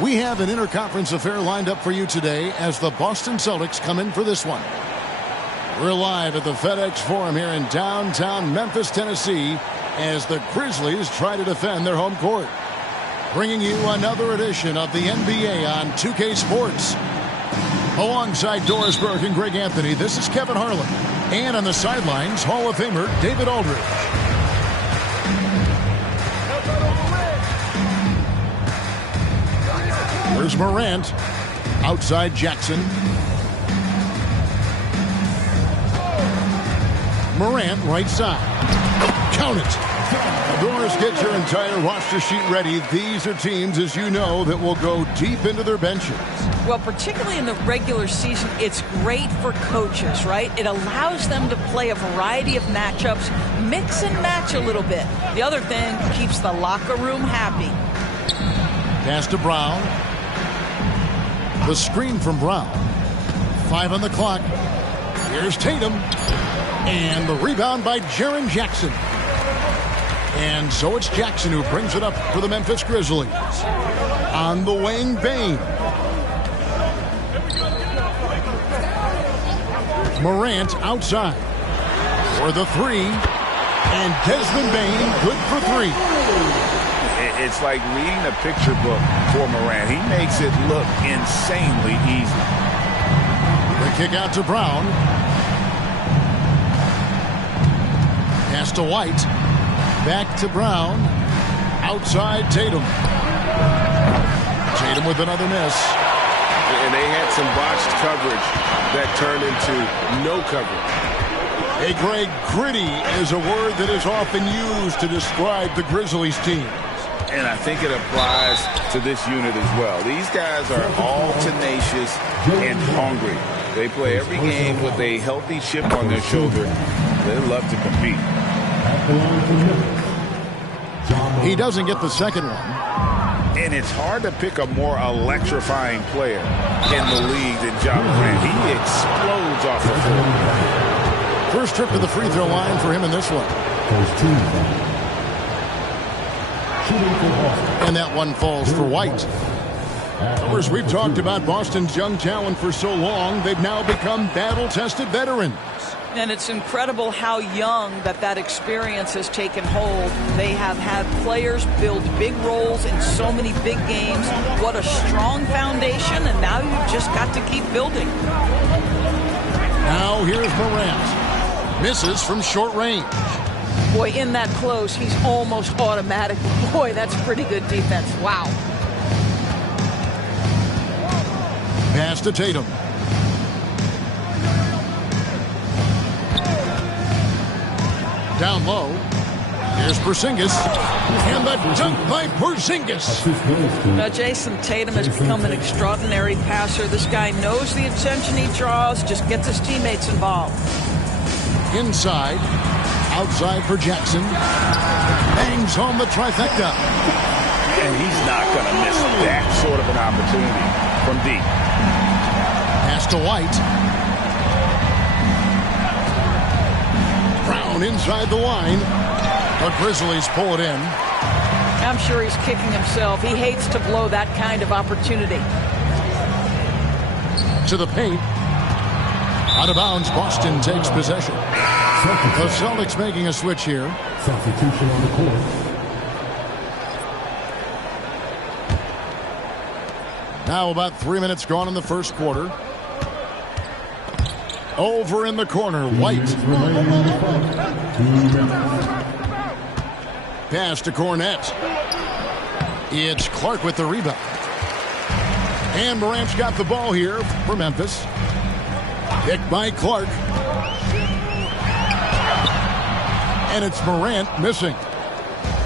We have an interconference affair lined up for you today as the Boston Celtics come in for this one. We're live at the FedEx Forum here in downtown Memphis, Tennessee, as the Grizzlies try to defend their home court. Bringing you another edition of the NBA on 2K Sports. Alongside Doris Burke and Greg Anthony, this is Kevin Harlan. And on the sidelines, Hall of Famer David Aldridge. Here's Morant. Outside Jackson. Morant right side. Count it. Doris, get your entire roster sheet ready. These are teams, as you know, that will go deep into their benches. Well, particularly in the regular season, it's great for coaches, right? It allows them to play a variety of matchups, mix and match a little bit. The other thing keeps the locker room happy. Pass to Brown. The screen from Brown. 5 on the clock. Here's Tatum. And the rebound by Jaren Jackson. And so it's Jackson who brings it up for the Memphis Grizzlies. On the wing, Bane. Morant outside for the three. And Desmond Bane good for three. It's like reading a picture book for Morant. He makes it look insanely easy. The kick out to Brown. Pass to White. Back to Brown. Outside Tatum. Tatum with another miss. And they had some botched coverage that turned into no coverage. Hey, Greg, gritty is a word that is often used to describe the Grizzlies team. And I think it applies to this unit as well. These guys are all tenacious and hungry. They play every game with a healthy chip on their shoulder. They love to compete. He doesn't get the second one. And it's hard to pick a more electrifying player in the league than Ja Morant. He explodes off the floor. First trip to the free throw line for him in this one. And that one falls for White. Of course, we've talked about Boston's young talent for so long, they've now become battle-tested veterans. And it's incredible how young that experience has taken hold. They have had players build big roles in so many big games. What a strong foundation, and now you've just got to keep building. Now here's Morant. Misses from short range. Boy, in that close, he's almost automatic. Boy, that's pretty good defense. Wow. Pass to Tatum. Down low. Here's Porzingis. And the dunk by Porzingis. Now, Jason Tatum has become an extraordinary passer. This guy knows the attention he draws, just gets his teammates involved. Inside. Outside for Jackson. Bangs home the trifecta. And he's not going to miss that sort of an opportunity from deep. Pass to White. Brown inside the line. The Grizzlies pull it in. I'm sure he's kicking himself. He hates to blow that kind of opportunity. To the paint. Out of bounds, Boston takes possession. The Celtics making a switch here. Substitution on the court. Now about 3 minutes gone in the first quarter. Over in the corner, White. Pass to Cornette. It's Clark with the rebound. And Morant's got the ball here for Memphis. Picked by Clark. And it's Morant missing.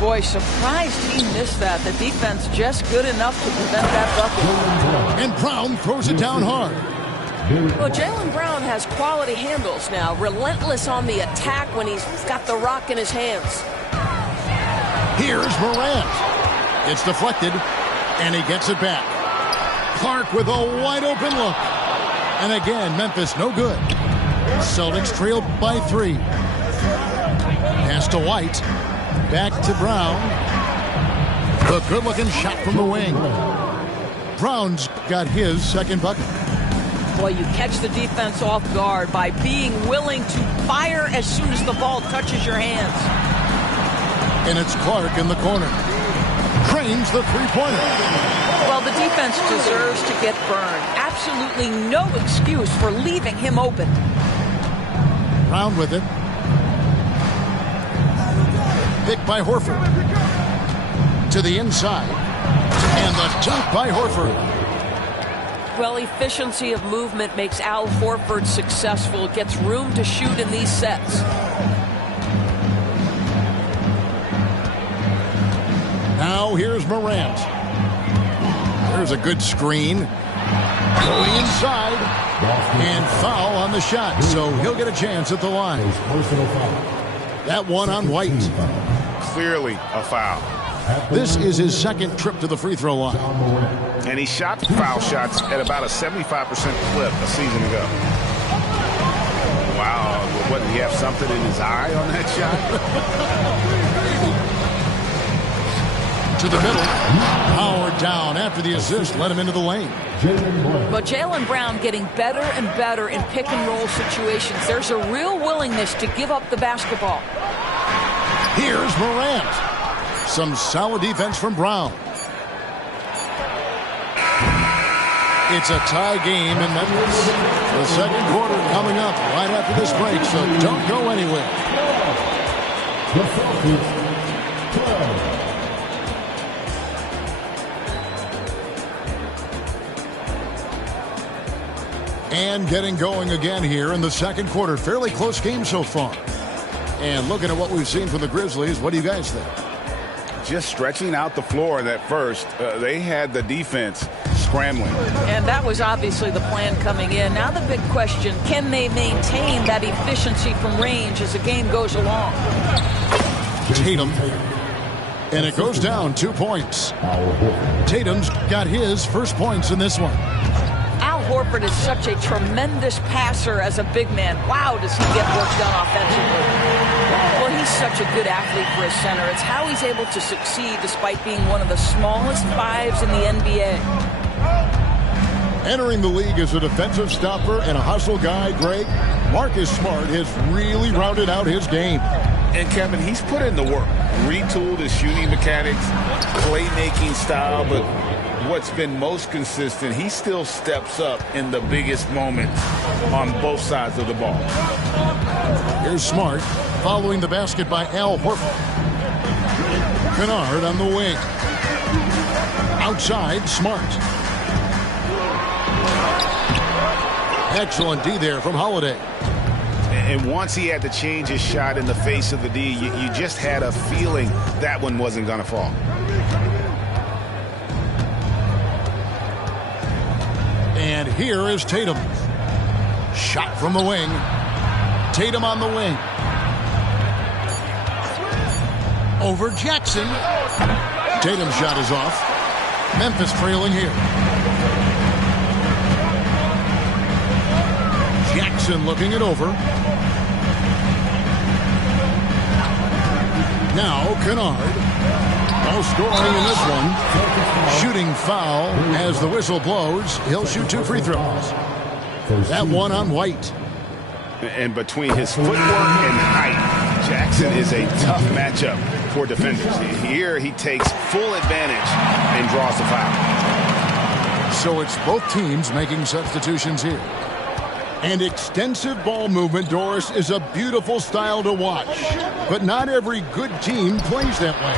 Boy, surprised he missed that. The defense just good enough to prevent that bucket. And Brown throws it down hard. Well, Jaylen Brown has quality handles now. Relentless on the attack when he's got the rock in his hands. Here's Morant. It's deflected, and he gets it back. Clark with a wide open look. And again, Memphis no good. Celtics trail by 3. Pass to White. Back to Brown. The good-looking shot from the wing. Brown's got his second bucket. Boy, you catch the defense off guard by being willing to fire as soon as the ball touches your hands. And it's Clark in the corner. Drains the three-pointer. Well, the defense deserves to get burned. Absolutely no excuse for leaving him open. Brown with it. Pick by Horford. To the inside. And the dunk by Horford. Well, efficiency of movement makes Al Horford successful. Gets room to shoot in these sets. Now here's Morant. There's a good screen. Going inside. And foul on the shot. So he'll get a chance at the line. That one on White. Clearly a foul. This is his second trip to the free throw line. And he shot foul shots at about a 75% clip a season ago. Wow. What, did he have something in his eye on that shot? To the middle. Powered down after the assist. Let him into the lane. But Jaylen Brown getting better and better in pick and roll situations. There's a real willingness to give up the basketball. Here's Morant. Some solid defense from Brown. It's a tie game in Memphis. The second quarter coming up right after this break, so don't go anywhere. And getting going again here in the second quarter. Fairly close game so far. And looking at what we've seen from the Grizzlies, what do you guys think? Just stretching out the floor in that first. They had the defense scrambling. And that was obviously the plan coming in. Now the big question, can they maintain that efficiency from range as the game goes along? Tatum. And it goes down 2 points. Tatum's got his first points in this one. Al Horford is such a tremendous passer as a big man. Wow, does he get work done offensively. Well, he's such a good athlete for a center. It's how he's able to succeed despite being one of the smallest fives in the NBA. Entering the league as a defensive stopper and a hustle guy, Greg, Marcus Smart has really rounded out his game. And Kevin, he's put in the work. Retooled his shooting mechanics, playmaking style, but what's been most consistent, he still steps up in the biggest moments on both sides of the ball. Here's Smart following the basket by Al Horford. Kennard on the wing. Outside, Smart. Excellent D there from Holiday. And once he had to change his shot in the face of the D, you just had a feeling that one wasn't going to fall. And here is Tatum. Shot from the wing. Tatum on the wing. Over Jackson. Tatum's shot is off. Memphis trailing here. Jackson looking it over. Now Kennard. No scoring in this one. Shooting foul as the whistle blows. He'll shoot 2 free throws. That one on White. And between his footwork and height, Jackson is a tough matchup for defenders. Here he takes full advantage and draws the foul. So it's both teams making substitutions here. And extensive ball movement, Doris, is a beautiful style to watch. But not every good team plays that way.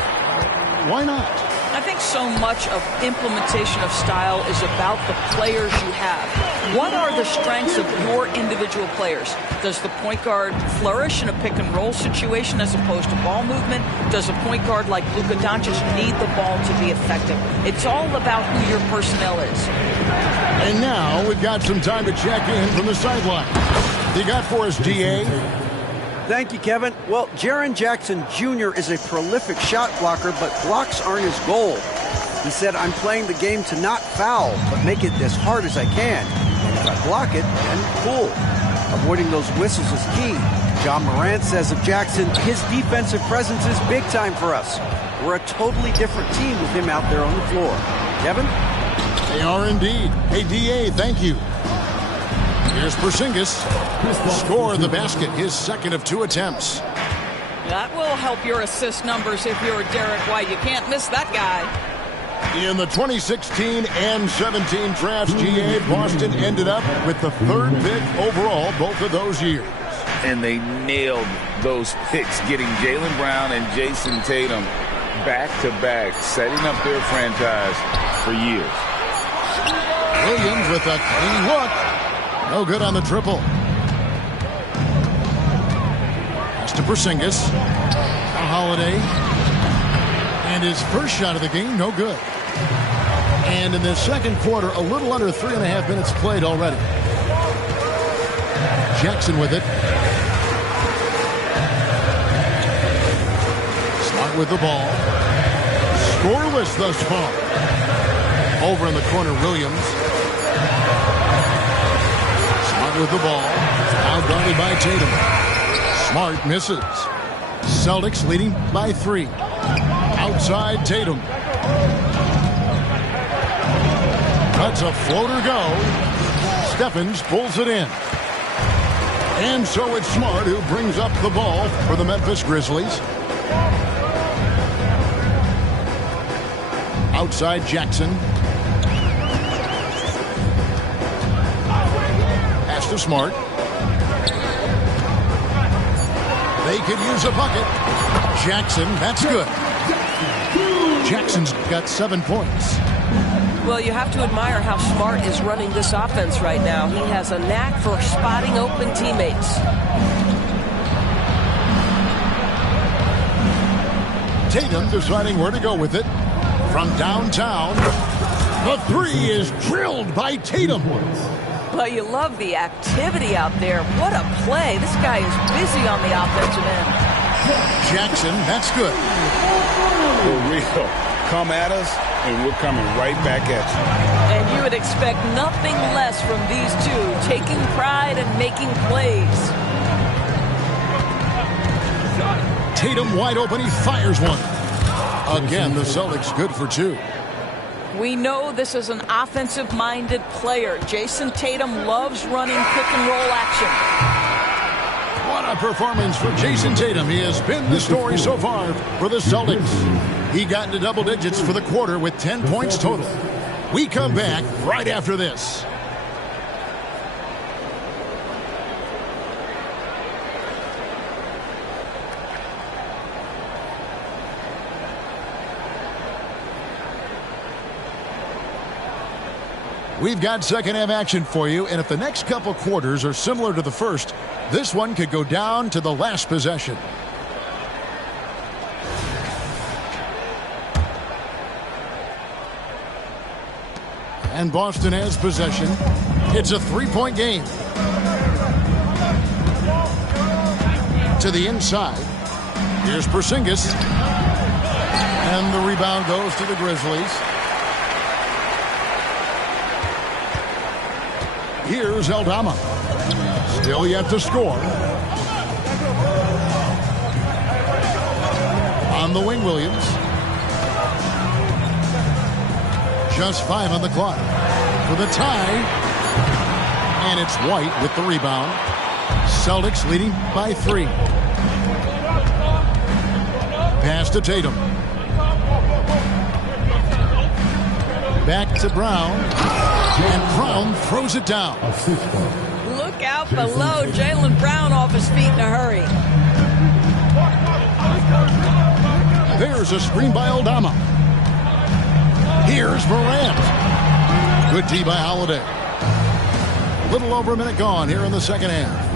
Why not? I think so much of implementation of style is about the players you have. What are the strengths of your individual players? Does the point guard flourish in a pick and roll situation as opposed to ball movement? Does a point guard like Luka Doncic need the ball to be effective? It's all about who your personnel is. And now we've got some time to check in from the sideline. You got for us, DA? Thank you, Kevin. Well, Jaren Jackson Jr. is a prolific shot blocker, but blocks aren't his goal. He said, I'm playing the game to not foul, but make it as hard as I can. And if I block it, then cool. Avoiding those whistles is key. John Morant says of Jackson, his defensive presence is big time for us. We're a totally different team with him out there on the floor. Kevin? They are indeed. Hey, DA, thank you. Here's Porzingis. Scored the basket, his second of 2 attempts. That will help your assist numbers if you're Derek White. You can't miss that guy. In the 2016 and 17 drafts, GA, Boston ended up with the 3rd pick overall both of those years. And they nailed those picks, getting Jaylen Brown and Jason Tatum back-to-back, setting up their franchise for years. Williams with a clean look. No good on the triple. Pass to Porzingis. A Holiday. And his first shot of the game, no good. And in the second quarter, a little under 3.5 minutes played already. Jackson with it. Smart with the ball. Scoreless thus far. Over in the corner, Williams. Smart with the ball. Now guarded by Tatum. Smart misses. Celtics leading by 3. Outside Tatum. That's a floater go. Stephens pulls it in. And so it's Smart who brings up the ball for the Memphis Grizzlies. Outside Jackson. Pass to Smart. They could use a bucket. Jackson, that's good. Jackson's got 7 points. Well, you have to admire how Smart is running this offense right now. He has a knack for spotting open teammates. Tatum deciding where to go with it. From downtown, the 3 is drilled by Tatum. Well, you love the activity out there. What a play. This guy is busy on the offensive end. Jackson, that's good. For real. Come at us, and we're coming right back at you. And you would expect nothing less from these two, taking pride and making plays. Tatum wide open, he fires one. Again, the Celtics good for 2. We know this is an offensive-minded player. Jason Tatum loves running pick-and-roll action. What a performance for Jason Tatum. He has been the story so far for the Celtics. He got into double digits for the quarter with 10 points total. We come back right after this. We've got second half action for you, and if the next couple quarters are similar to the first, this one could go down to the last possession. And Boston has possession. It's a 3-point game. To the inside. Here's Porzingis. And the rebound goes to the Grizzlies. Here's Aldama. Still yet to score. On the wing, Williams. Just 5 on the clock for the tie. And it's White with the rebound. Celtics leading by 3. Pass to Tatum. Back to Brown. And Brown throws it down. Look out below. Jaylen Brown off his feet in a hurry. There's a screen by Aldama. Here's Morant. Good D by Holiday. A little over a minute gone here in the second half.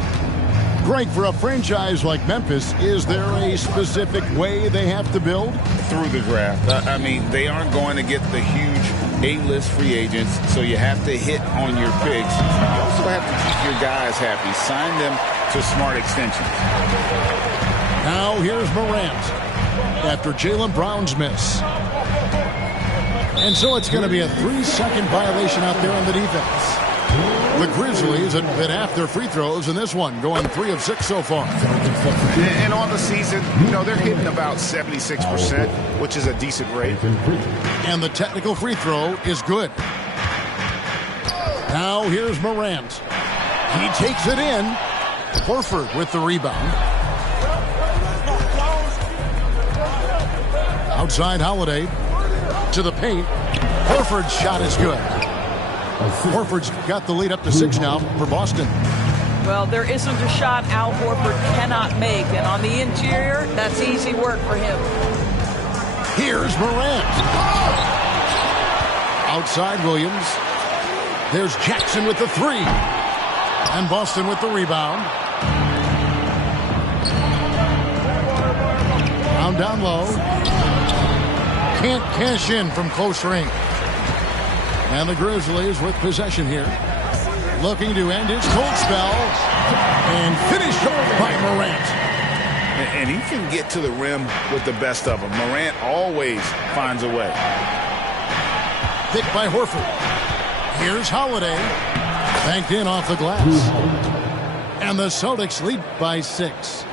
Greg, for a franchise like Memphis, is there a specific way they have to build? Through the draft. I mean, they aren't going to get the huge A-list free agents, so you have to hit on your picks. You also have to keep your guys happy. Sign them to smart extensions. Now here's Morant after Jaylen Brown's miss. And so it's going to be a 3-second violation out there on the defense. The Grizzlies have been after free throws in this one, going 3 of 6 so far. And on the season, you know, they're hitting about 76%, which is a decent rate. And the technical free throw is good. Now here's Morant. He takes it in. Horford with the rebound. Outside Holiday to the paint. Horford's shot is good. Horford's got the lead up to 6 now for Boston. Well, there isn't a shot Al Horford cannot make, and on the interior, that's easy work for him. Here's Morant. Outside Williams. There's Jackson with the 3. And Boston with the rebound. Down low. Can't cash in from close range. And the Grizzlies with possession here. Looking to end his cold spell. And finished off by Morant. And he can get to the rim with the best of them. Morant always finds a way. Picked by Horford. Here's Holiday. Banked in off the glass. And the Celtics lead by 6.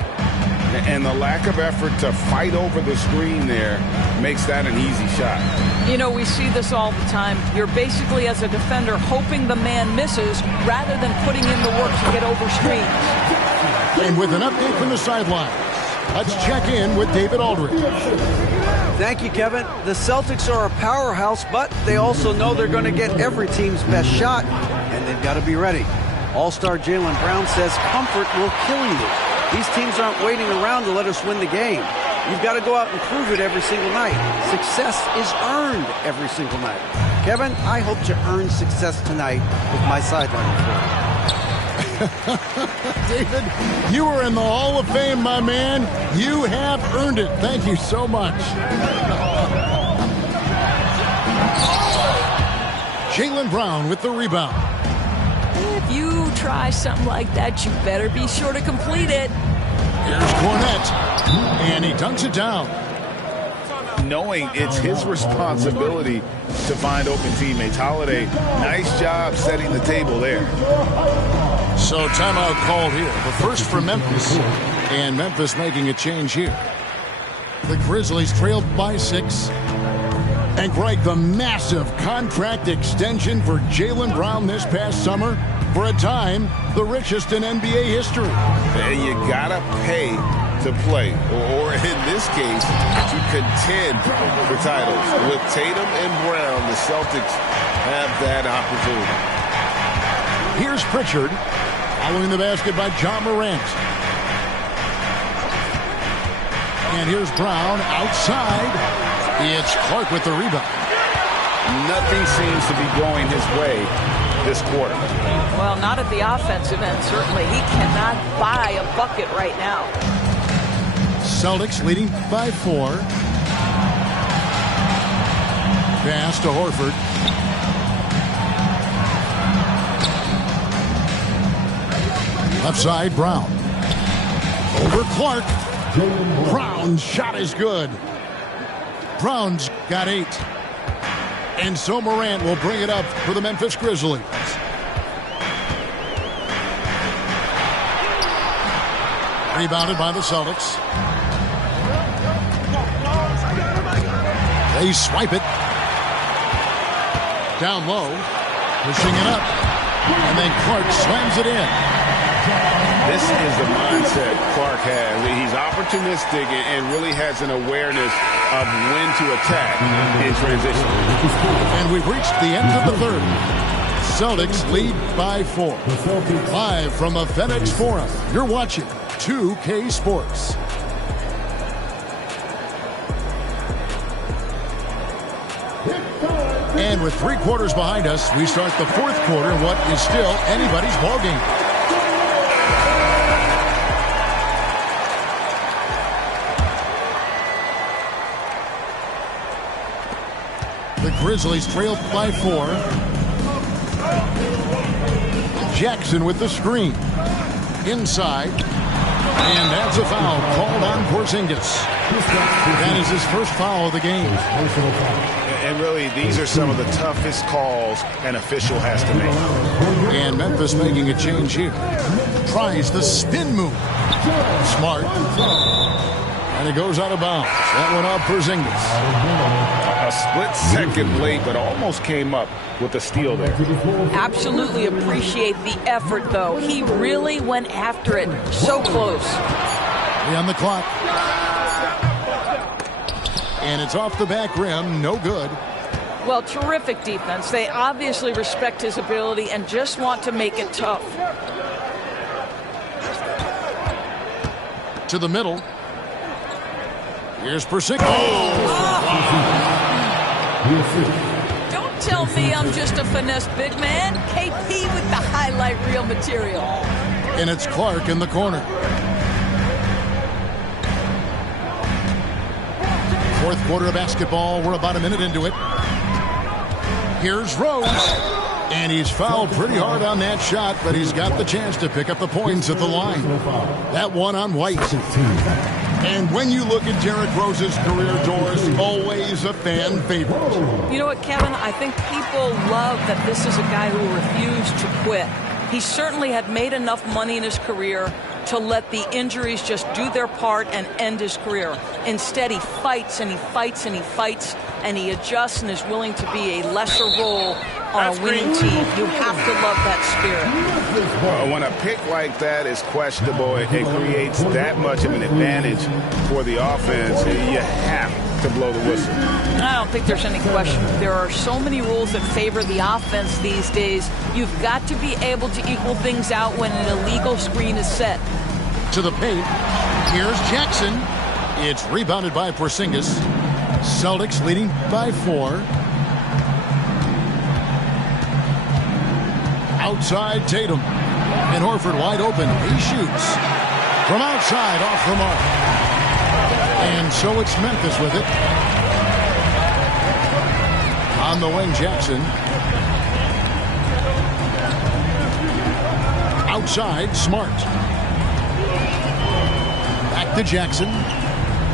And the lack of effort to fight over the screen there makes that an easy shot. You know, we see this all the time. You're basically, as a defender, hoping the man misses rather than putting in the work to get over screens. And with an update from the sideline, let's check in with David Aldridge. Thank you, Kevin. The Celtics are a powerhouse, but they also know they're going to get every team's best shot, and they've got to be ready. All-star Jaylen Brown says comfort will kill you. These teams aren't waiting around to let us win the game. You've got to go out and prove it every single night. Success is earned every single night. Kevin, I hope to earn success tonight with my sideline report. David, you are in the Hall of Fame, my man. You have earned it. Thank you so much. Jaylen Brown with the rebound. If you try something like that, you better be sure to complete it. Here's Cornette, and he dunks it down. Knowing it's his responsibility to find open teammates. Holiday, nice job setting the table there. So timeout called here. The first for Memphis, and Memphis making a change here. The Grizzlies trailed by 6. And Greg, the massive contract extension for Jaylen Brown this past summer, for a time, the richest in NBA history. And you gotta pay to play, or in this case, to contend for titles. With Tatum and Brown, the Celtics have that opportunity. Here's Pritchard, following the basket by John Morant. And here's Brown outside. It's Clark with the rebound. Nothing seems to be going his way this quarter. Well, not at the offensive end, certainly. He cannot buy a bucket right now. Celtics leading by 4. Pass to Horford. Left side, Brown. Over Clark. Brown's shot is good. Brown's got 8. And so Morant will bring it up for the Memphis Grizzlies. Rebounded by the Celtics. They swipe it. Down low. Pushing it up. And then Clark slams it in. This is the mindset Clark has. He's opportunistic and really has an awareness of when to attack in transition. And we've reached the end of the third. Celtics lead by 4. Live from the FedEx Forum, you're watching 2K Sports. And with 3 quarters behind us, we start the 4th quarter in what is still anybody's ballgame. The Grizzlies trailed by 4. Jackson with the screen. Inside. And that's a foul called on Porzingis. That is his first foul of the game. And really, these are some of the toughest calls an official has to make. And Memphis making a change here. Tries the spin move. Smart. And it goes out of bounds. That one off Porzingis. A split second late, but almost came up with a steal there. Absolutely appreciate the effort, though. He really went after it. So close. On the clock. And it's off the back rim. No good. Well, terrific defense. They obviously respect his ability and just want to make it tough. To the middle. Here's Porzingis. Don't tell me I'm just a finesse big man. KP with the highlight reel material. And it's Clark in the corner. Fourth quarter of basketball. We're about a minute into it. Here's Rose. And he's fouled pretty hard on that shot, but he's got the chance to pick up the points at the line. That one on White. And when you look at Derrick Rose's career, Doris, always a fan favorite. You know what, Kevin? I think people love that this is a guy who refused to quit. He certainly had made enough money in his career to let the injuries just do their part and end his career. Instead, he fights and he fights and he fights, and he adjusts and is willing to be a lesser role on a winning team. You have to love that spirit. Well, when a pick like that is questionable, it creates that much of an advantage for the offense. You have to blow the whistle. I don't think there's any question. There are so many rules that favor the offense these days. You've got to be able to equal things out when an illegal screen is set. To the paint. Here's Jackson. It's rebounded by Porzingis. Celtics leading by 4. Outside Tatum. And Horford wide open. He shoots. From outside, off the mark. And so it's Memphis with it. On the wing, Jackson. Outside, Smart. Back to Jackson.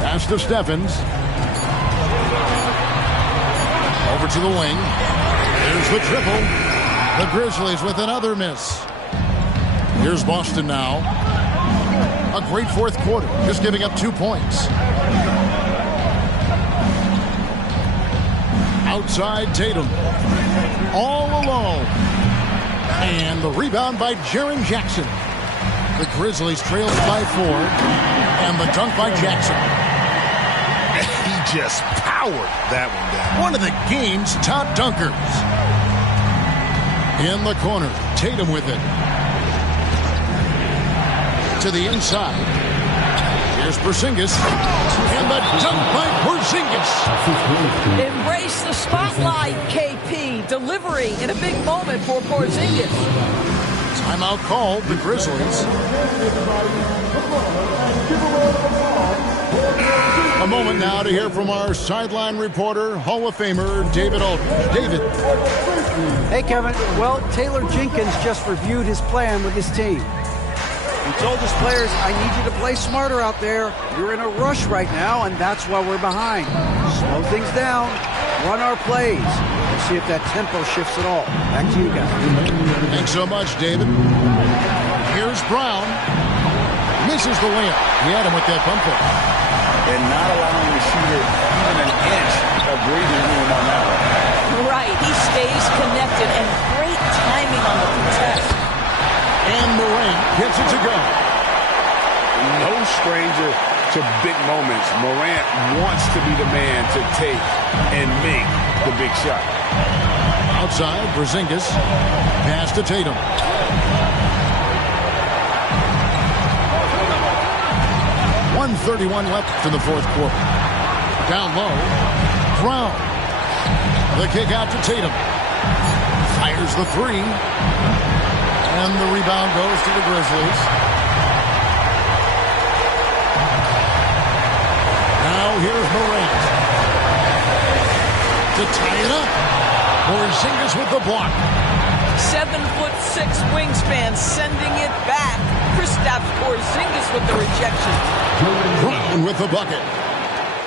Pass to Stephens. Over to the wing. Here's the triple. The Grizzlies with another miss. Here's Boston now. A great fourth quarter, just giving up 2 points. Outside Tatum. All alone. And the rebound by Jaren Jackson. The Grizzlies trail by 4. And the dunk by Jackson. He just powered that one down. One of the game's top dunkers. In the corner, Tatum with it. To the inside. Here's Porzingis. And the dunk by Porzingis. Embrace the spotlight, KP. Delivery in a big moment for Porzingis. Timeout called, the Grizzlies. A moment now to hear from our sideline reporter, Hall of Famer David Aldridge. David. Hey, Kevin. Well, Taylor Jenkins just reviewed his plan with his team. He told his players, I need you to play smarter out there. You're in a rush right now, and that's why we're behind. Slow things down. Run our plays. We'll see if that tempo shifts at all. Back to you guys. Thanks so much, David. Here's Brown. Misses the layup. He had him with that bump fake. And not allowing the shooter even an inch of breathing room on that one. Right. He stays connected, and great timing on the contest. And Morant gets it to go. No stranger to big moments. Morant wants to be the man to take and make the big shot. Outside, Porzingis. Pass to Tatum. .131 left in the fourth quarter. Down low. Brown. The kick out to Tatum. Fires the 3. And the rebound goes to the Grizzlies. Now here's Morant. To tie it up. Porzingis with the block. 7'6" wingspan, sending it back. Kristaps Porzingis with the rejection. Brown with the bucket.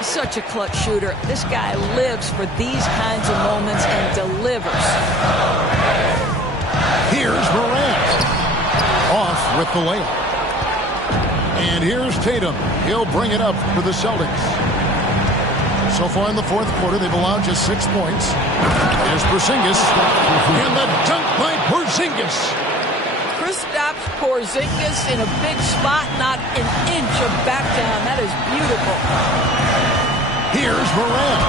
Such a clutch shooter. This guy lives for these kinds of moments and delivers. Here's Morant. Off with the layup. And here's Tatum. He'll bring it up for the Celtics. So far in the fourth quarter, they've allowed just 6 points. There's Porzingis, and the dunk by Porzingis. Kristaps Porzingis in a big spot, not an inch of back down. That is beautiful. Here's Morant.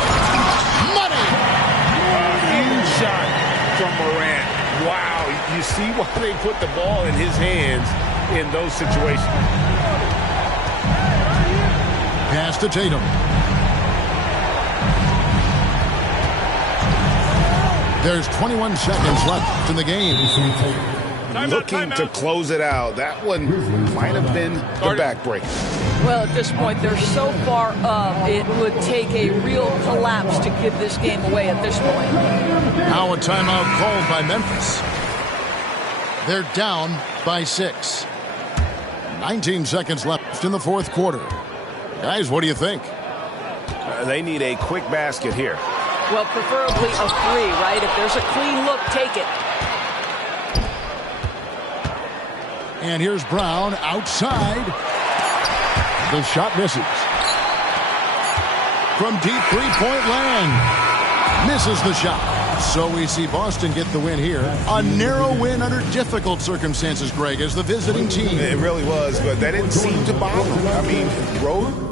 Money! Huge shot from Morant. Wow, you see why they put the ball in his hands in those situations. Pass to Tatum. There's 21 seconds left in the game. Looking to close it out. That one might have been the backbreaker. Well, at this point, they're so far up, it would take a real collapse to give this game away at this point. Now a timeout called by Memphis. They're down by 6. 19 seconds left in the fourth quarter. Guys, what do you think? They need a quick basket here. Well, preferably a 3, right? If there's a clean look, take it. And here's Brown outside. The shot misses. From deep three-point land. Misses the shot. So we see Boston get the win here. A narrow win under difficult circumstances, Greg, as the visiting team. It really was, but that didn't seem to bother them. I mean, road.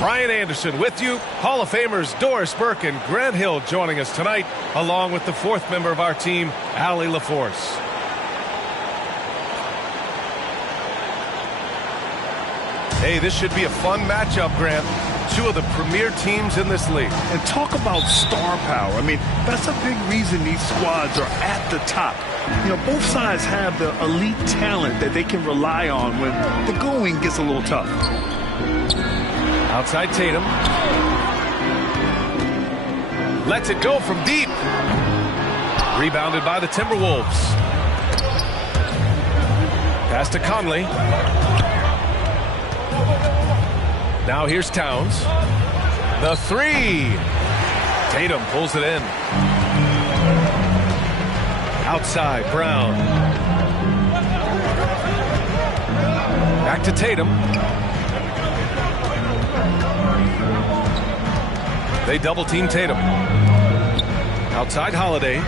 Brian Anderson with you. Hall of Famers Doris Burke and Grant Hill joining us tonight, along with the fourth member of our team, Allie LaForce. Hey, this should be a fun matchup, Grant. Two of the premier teams in this league. And talk about star power. I mean, that's a big reason these squads are at the top. You know, both sides have the elite talent that they can rely on when the going gets a little tough. Outside Tatum. Lets it go from deep. Rebounded by the Timberwolves. Pass to Conley. Now here's Towns. The 3. Tatum pulls it in. Outside, Brown. Back to Tatum. They double-team Tatum. Outside Holiday.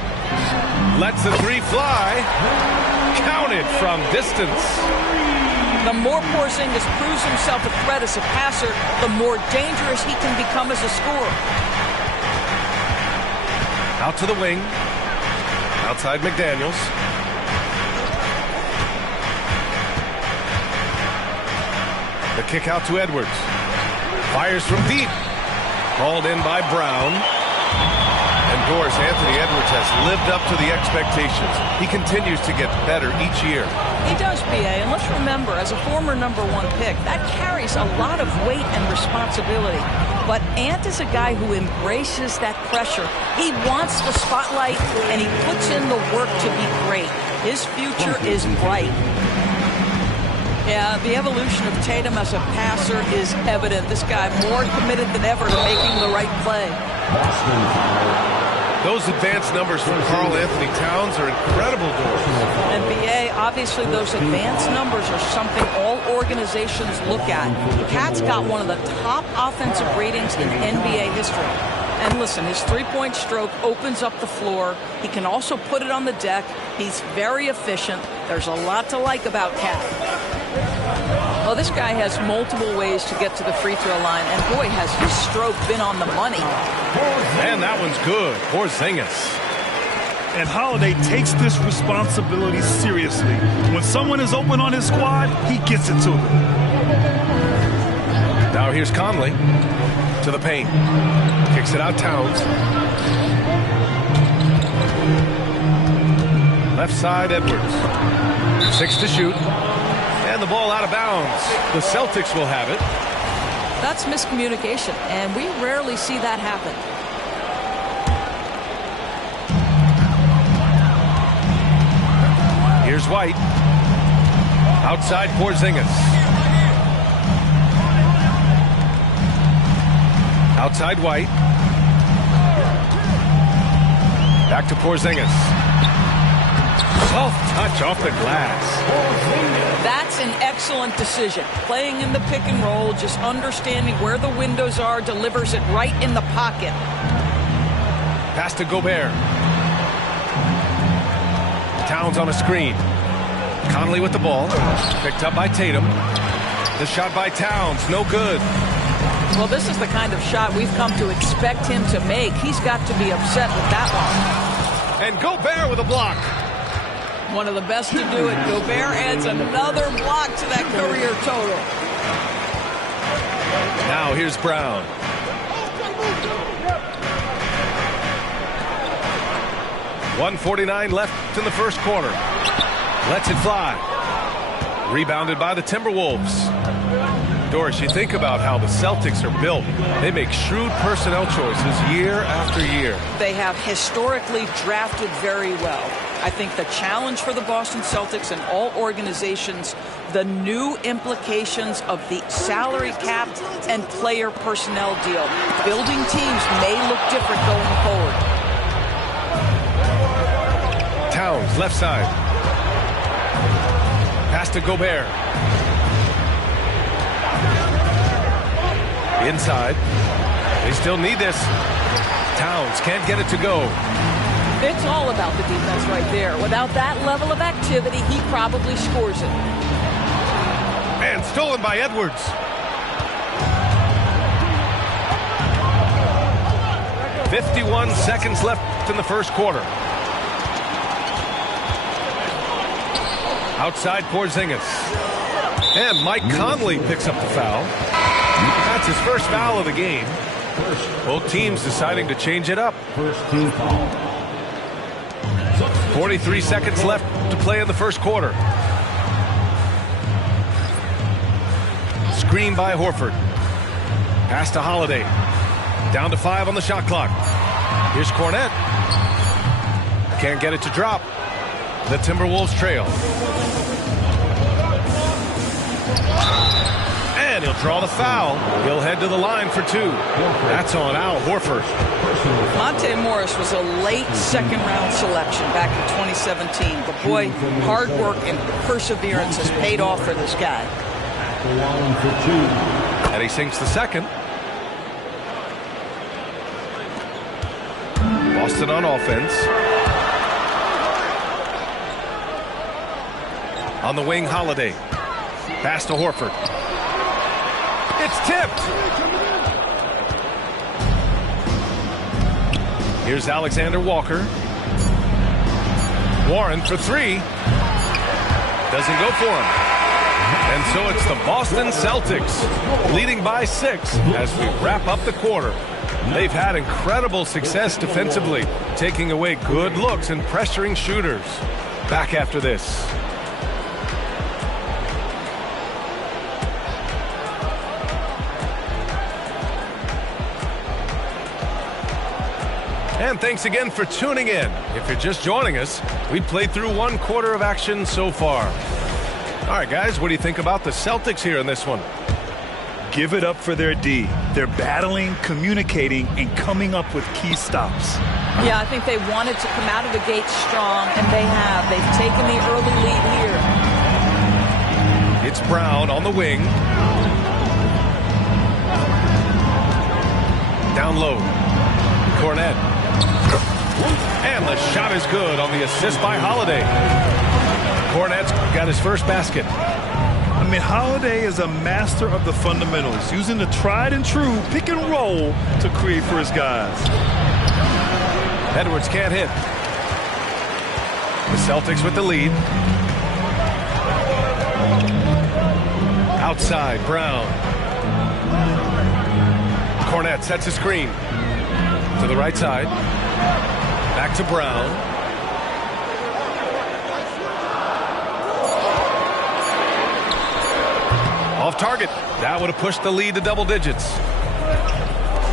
Lets the 3 fly. Counted from distance. The more Porzingis proves himself a threat as a passer, the more dangerous he can become as a scorer. Out to the wing. Outside McDaniels. The kick out to Edwards. Fires from deep. Called in by Brown. And Doris, Anthony Edwards has lived up to the expectations. He continues to get better each year. He does, B.A., and let's remember, as a former #1 pick, that carries a lot of weight and responsibility. But Ant is a guy who embraces that pressure. He wants the spotlight, and he puts in the work to be great. His future is bright. Yeah, the evolution of Tatum as a passer is evident. This guy more committed than ever to making the right play. Those advanced numbers from Karl Anthony Towns are incredible, Doris. And B.A., obviously those advanced numbers are something all organizations look at. Cat's got one of the top offensive ratings in NBA history. And listen, his three-point stroke opens up the floor. He can also put it on the deck. He's very efficient. There's a lot to like about Cat. Well, this guy has multiple ways to get to the free throw line, and boy, has his stroke been on the money. And that one's good. Porzingis. And Holiday takes this responsibility seriously. When someone is open on his squad, he gets it to them. Now here's Conley to the paint. Kicks it out Towns. Left side Edwards. 6 to shoot. And the ball out of bounds. The Celtics will have it. That's miscommunication, and we rarely see that happen. Here's White. Outside Porzingis. Outside White. Back to Porzingis. Soft touch off the glass. That's an excellent decision. Playing in the pick and roll, just understanding where the windows are, delivers it right in the pocket. Pass to Gobert. Towns on a screen. Conley with the ball. Picked up by Tatum. The shot by Towns, no good. Well, this is the kind of shot we've come to expect him to make. He's got to be upset with that one. And Gobert with a block. One of the best to do it. Gobert adds another block to that career total. Now here's Brown. .149 left in the first quarter. Lets it fly. Rebounded by the Timberwolves. Doris, you think about how the Celtics are built. They make shrewd personnel choices year after year. They have historically drafted very well. I think the challenge for the Boston Celtics and all organizations, the new implications of the salary cap and player personnel deal. Building teams may look different going forward. Towns, left side. Pass to Gobert. Inside. They still need this. Towns can't get it to go. It's all about the defense right there. Without that level of activity, he probably scores it. And stolen by Edwards. .51 seconds left in the first quarter. Outside Porzingis. And Mike Conley picks up the foul. That's his first foul of the game. Both teams deciding to change it up. First team foul. 43 seconds left to play in the first quarter. Screen by Horford. Pass to Holiday. Down to 5 on the shot clock. Here's Cornette. Can't get it to drop. The Timberwolves trail. And he'll draw the foul. He'll head to the line for 2. That's on Al Horford. Monte Morris was a late second-round selection back in 2017. But boy, hard work and perseverance has paid off for this guy. And he sinks the second. Boston on offense. On the wing, Holiday. Pass to Horford. It's tipped. Here's Alexander Walker. Warren for 3. Doesn't go for him. And so it's the Boston Celtics leading by 6 as we wrap up the quarter. They've had incredible success defensively, taking away good looks and pressuring shooters. Back after this. And thanks again for tuning in. If you're just joining us, we played through 1 quarter of action so far. All right, guys, what do you think about the Celtics here in this one? Give it up for their D. They're battling, communicating, and coming up with key stops. Yeah, I think they wanted to come out of the gate strong, and they have. They've taken the early lead here. It's Brown on the wing. Down low. Cornet. And the shot is good on the assist by Holiday. Cornet's got his first basket. I mean, Holiday is a master of the fundamentals, using the tried and true pick and roll to create for his guys. Edwards can't hit. The Celtics with the lead. Outside, Brown. Cornet sets a screen. To the right side. Back to Brown. Off target. That would have pushed the lead to double digits.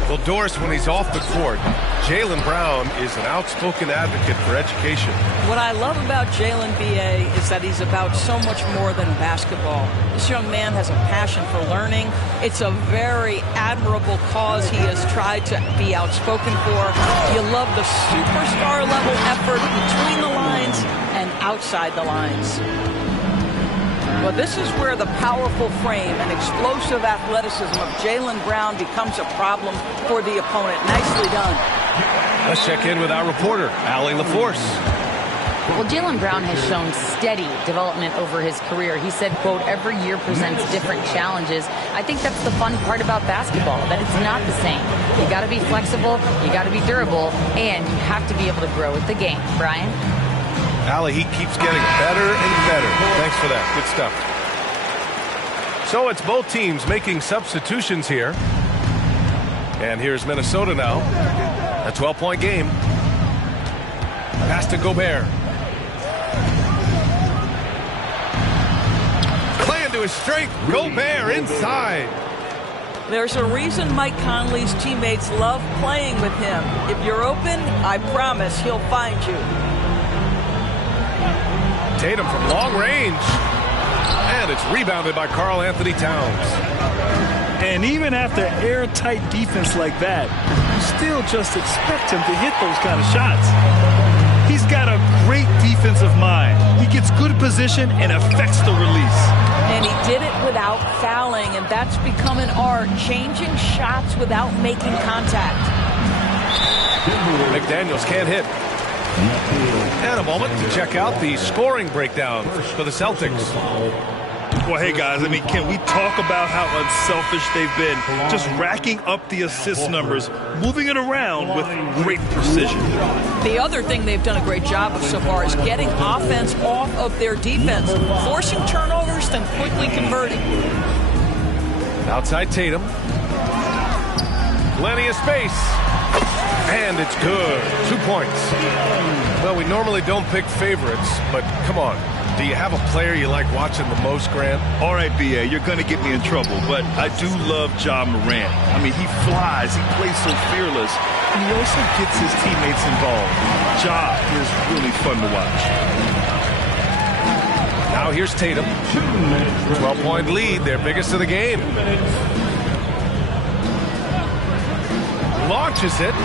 Well, Doris, when he's off the court, Jaylen Brown is an outspoken advocate for education. What I love about Jaylen, B.A., is that he's about so much more than basketball. This young man has a passion for learning. It's a very admirable cause he has tried to be outspoken for. You love the superstar-level effort between the lines and outside the lines. Well, this is where the powerful frame and explosive athleticism of Jaylen Brown becomes a problem for the opponent. Nicely done. Let's check in with our reporter, Allie LaForce. Well, Jaylen Brown has shown steady development over his career. He said, quote, every year presents different challenges. I think that's the fun part about basketball, that it's not the same. You got to be flexible, you got to be durable, and you have to be able to grow with the game. Brian? Allie, he keeps getting better and better. Thanks for that. Good stuff. So it's both teams making substitutions here. And here's Minnesota now. A 12-point game. Pass to Gobert. Playing to his strength. Gobert inside. There's a reason Mike Conley's teammates love playing with him. If you're open, I promise he'll find you. Tatum from long range. And it's rebounded by Karl Anthony Towns. And even after airtight defense like that, you still just expect him to hit those kind of shots. He's got a great defensive mind. He gets good position and affects the release. And he did it without fouling, and that's become an art, changing shots without making contact. McDaniels can't hit. And a moment to check out the scoring breakdown for the Celtics. Well, hey, guys, I mean, can we talk about how unselfish they've been? Just racking up the assist numbers, moving it around with great precision. The other thing they've done a great job of so far is getting offense off of their defense, forcing turnovers, then quickly converting. Outside Tatum. Plenty of space. And it's good. 2 points. Well, we normally don't pick favorites, but come on. Do you have a player you like watching the most, Grant? All right, B.A., you're going to get me in trouble, but I do love Ja Morant. I mean, he flies, he plays so fearless, and he also gets his teammates involved. Ja is really fun to watch. Now here's Tatum. 12-point lead, their biggest of the game. Launches it.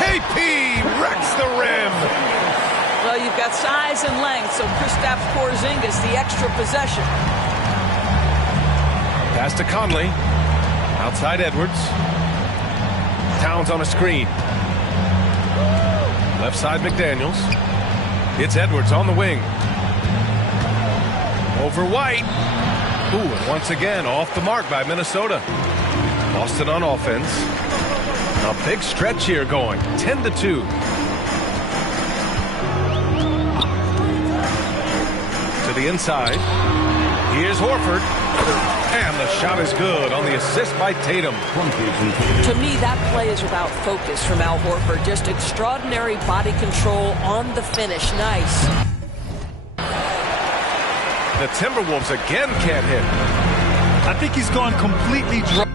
KP wrecks the rim. Well, you've got size and length, so Kristaps Porzingis the extra possession. Pass to Conley. Outside Edwards. Towns on a screen. Left side McDaniels. It's Edwards on the wing. Over White. Ooh, and once again off the mark by Minnesota. Boston on offense. A big stretch here going. 10-2. To the inside. Here's Horford. And the shot is good on the assist by Tatum. To me, that play is about focus from Al Horford. Just extraordinary body control on the finish. Nice. The Timberwolves again can't hit. I think he's gone completely dry.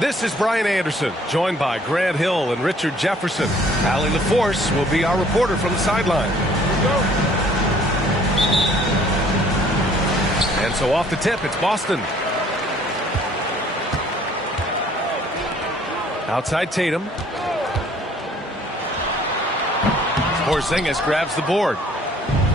This is Brian Anderson, joined by Grant Hill and Richard Jefferson. Allie LaForce will be our reporter from the sideline. And so off the tip, it's Boston. Outside Tatum. Porzingis grabs the board.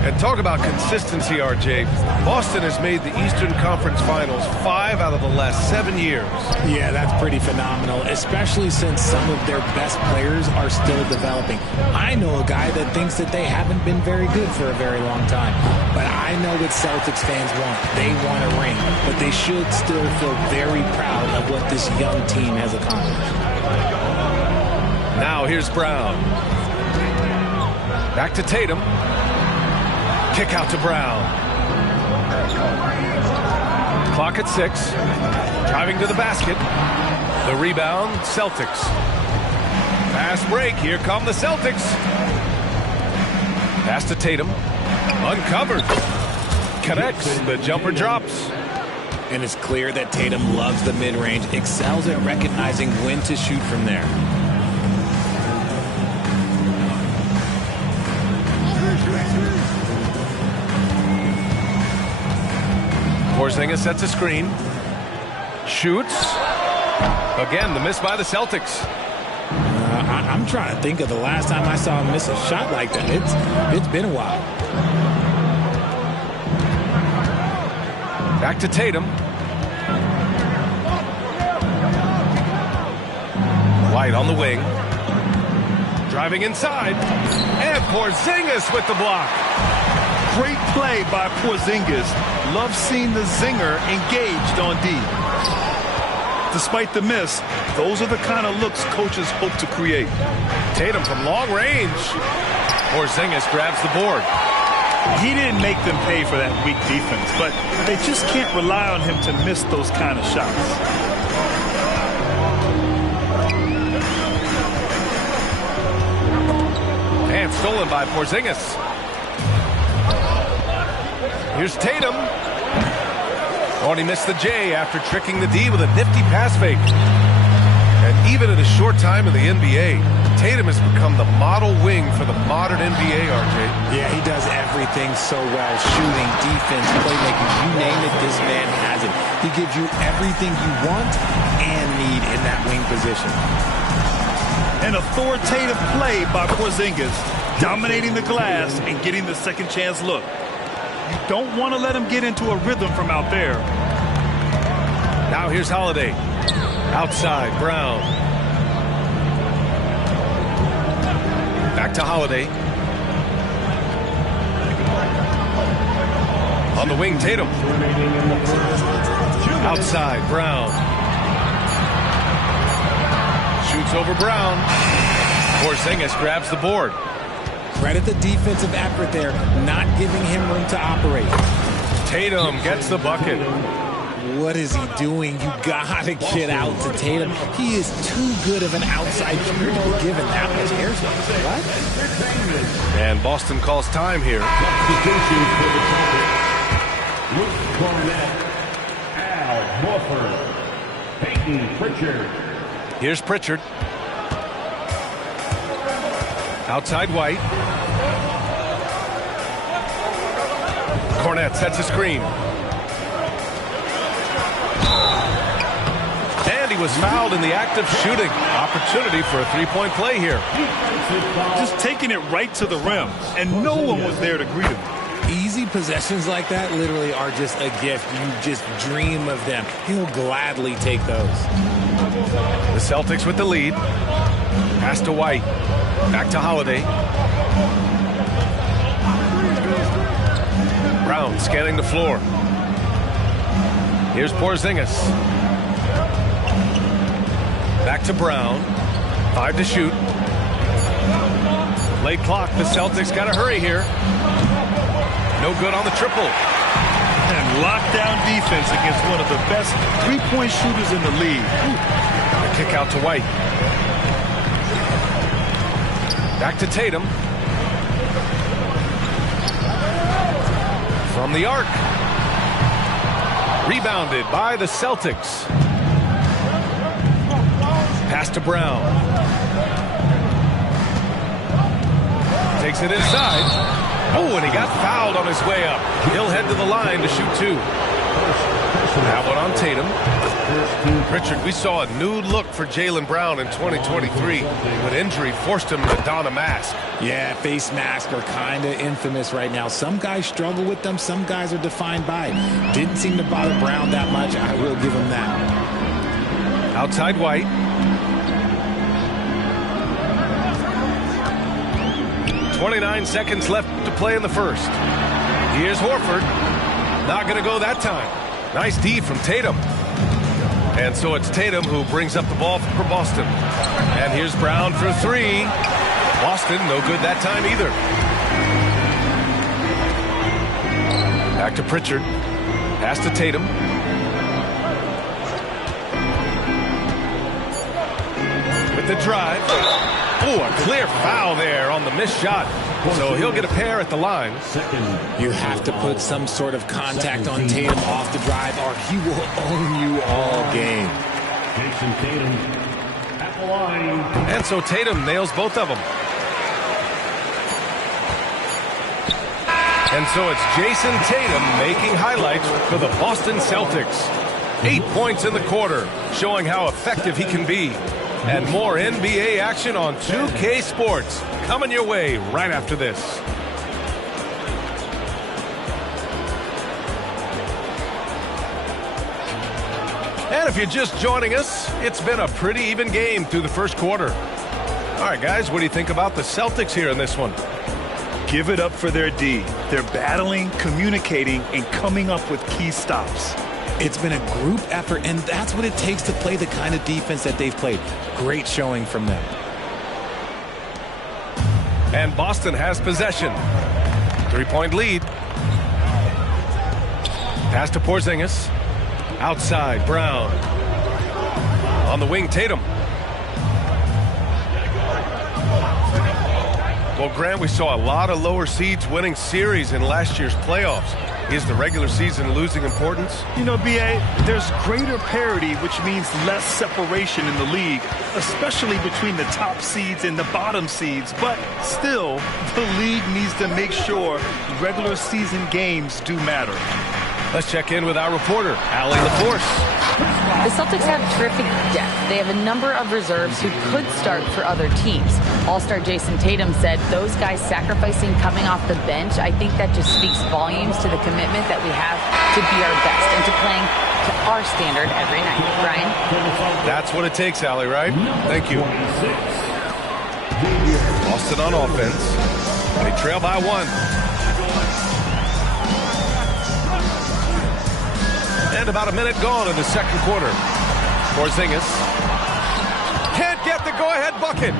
And talk about consistency, RJ. Boston has made the Eastern Conference Finals 5 out of the last 7 years. Yeah, that's pretty phenomenal, especially since some of their best players are still developing. I know a guy that thinks that they haven't been very good for a very long time. But I know what Celtics fans want. They want a ring. But they should still feel very proud of what this young team has accomplished. Now here's Brown. Back to Tatum. Kick out to Brown. Clock at 6. Driving to the basket. The rebound, Celtics. Fast break. Here come the Celtics. Pass to Tatum. Uncovered. Connects. The jumper drops. And it's clear that Tatum loves the mid-range, excels at recognizing when to shoot from there. Porzingis sets a screen. Shoots. Again, the miss by the Celtics. I'm trying to think of the last time I saw him miss a shot like that. It's been a while. Back to Tatum. White on the wing. Driving inside. And Porzingis with the block. Great play by Porzingis. Love seeing the zinger engaged on D. Despite the miss, those are the kind of looks coaches hope to create. Tatum from long range. Porzingis grabs the board. He didn't make them pay for that weak defense, but they just can't rely on him to miss those kind of shots. And stolen by Porzingis. Here's Tatum. Oh, and he missed the J after tricking the D with a nifty pass fake. And even in a short time in the NBA, Tatum has become the model wing for the modern NBA, RJ. Yeah, he does everything so well. Shooting, defense, playmaking, you name it, this man has it. He gives you everything you want and need in that wing position. An authoritative play by Porzingis, dominating the glass and getting the second chance look. You don't want to let him get into a rhythm from out there. Now here's Holiday. Outside, Brown. Back to Holiday. On the wing, Tatum. Outside, Brown. Shoots over Brown. Porzingis grabs the board. Credit the defensive effort there, not giving him room to operate. Tatum gets the bucket. What is he doing? You gotta get out to Tatum. He is too good of an outside shooter to be given that much airspace. What? And Boston calls time here. Substitutions for the Celtics. Luke Cornett, Al Horford, Peyton Pritchard. Here's Pritchard. Outside White. Cornett sets a screen. And he was fouled in the act of shooting. Opportunity for a three-point play here. Just taking it right to the rim, and no one was there to greet him. Easy possessions like that literally are just a gift. You just dream of them. He'll gladly take those. The Celtics with the lead. Pass to White. Back to Holiday. Brown scanning the floor. Here's Porzingis. Back to Brown. 5 to shoot. Late clock. The Celtics got to hurry here. No good on the triple. And lockdown defense against one of the best three-point shooters in the league. A kick out to White. Back to Tatum. From the arc. Rebounded by the Celtics. Pass to Brown. Takes it inside. Oh, and he got fouled on his way up. He'll head to the line to shoot 2. That one on Tatum. Richard, we saw a new look for Jaylen Brown in 2023 when injury forced him to don a mask. Yeah, face masks are kind of infamous right now. Some guys struggle with them. Some guys are defined by it. Didn't seem to bother Brown that much. I will give him that. Outside White. .29 seconds left to play in the first. Here's Horford. Not going to go that time. Nice D from Tatum. And so it's Tatum who brings up the ball for Boston. And here's Brown for 3. Boston, no good that time either. Back to Pritchard. Pass to Tatum. With the drive. Oh, a clear foul there on the missed shot. So he'll get a pair at the line. You have to put some sort of contact on Tatum off the drive or he will own you all game. Jason Tatum at the line. And so Tatum nails both of them. And so it's Jason Tatum making highlights for the Boston Celtics. 8 points in the quarter, showing how effective he can be. And more NBA action on 2K Sports coming your way right after this. And if you're just joining us, it's been a pretty even game through the first quarter. All right, guys, what do you think about the Celtics here in this one? Give it up for their D. They're battling, communicating, and coming up with key stops. It's been a group effort, and that's what it takes to play the kind of defense that they've played. Great showing from them. And Boston has possession. 3-point lead. Pass to Porzingis. Outside, Brown. On the wing, Tatum. Well, Grant, we saw a lot of lower seeds winning series in last year's playoffs. Is the regular season losing importance? You know, B.A., there's greater parity, which means less separation in the league, especially between the top seeds and the bottom seeds. But still, the league needs to make sure regular season games do matter. Let's check in with our reporter, Allie LaForce. The Celtics have terrific depth. They have a number of reserves who could start for other teams. All-star Jason Tatum said those guys sacrificing coming off the bench, I think that just speaks volumes to the commitment that we have to be our best and to playing to our standard every night. Brian? That's what it takes, Allie, right? Thank you. Boston on offense. They trail by 1. And about a minute gone in the second quarter. Porzingis can't get the go-ahead bucket.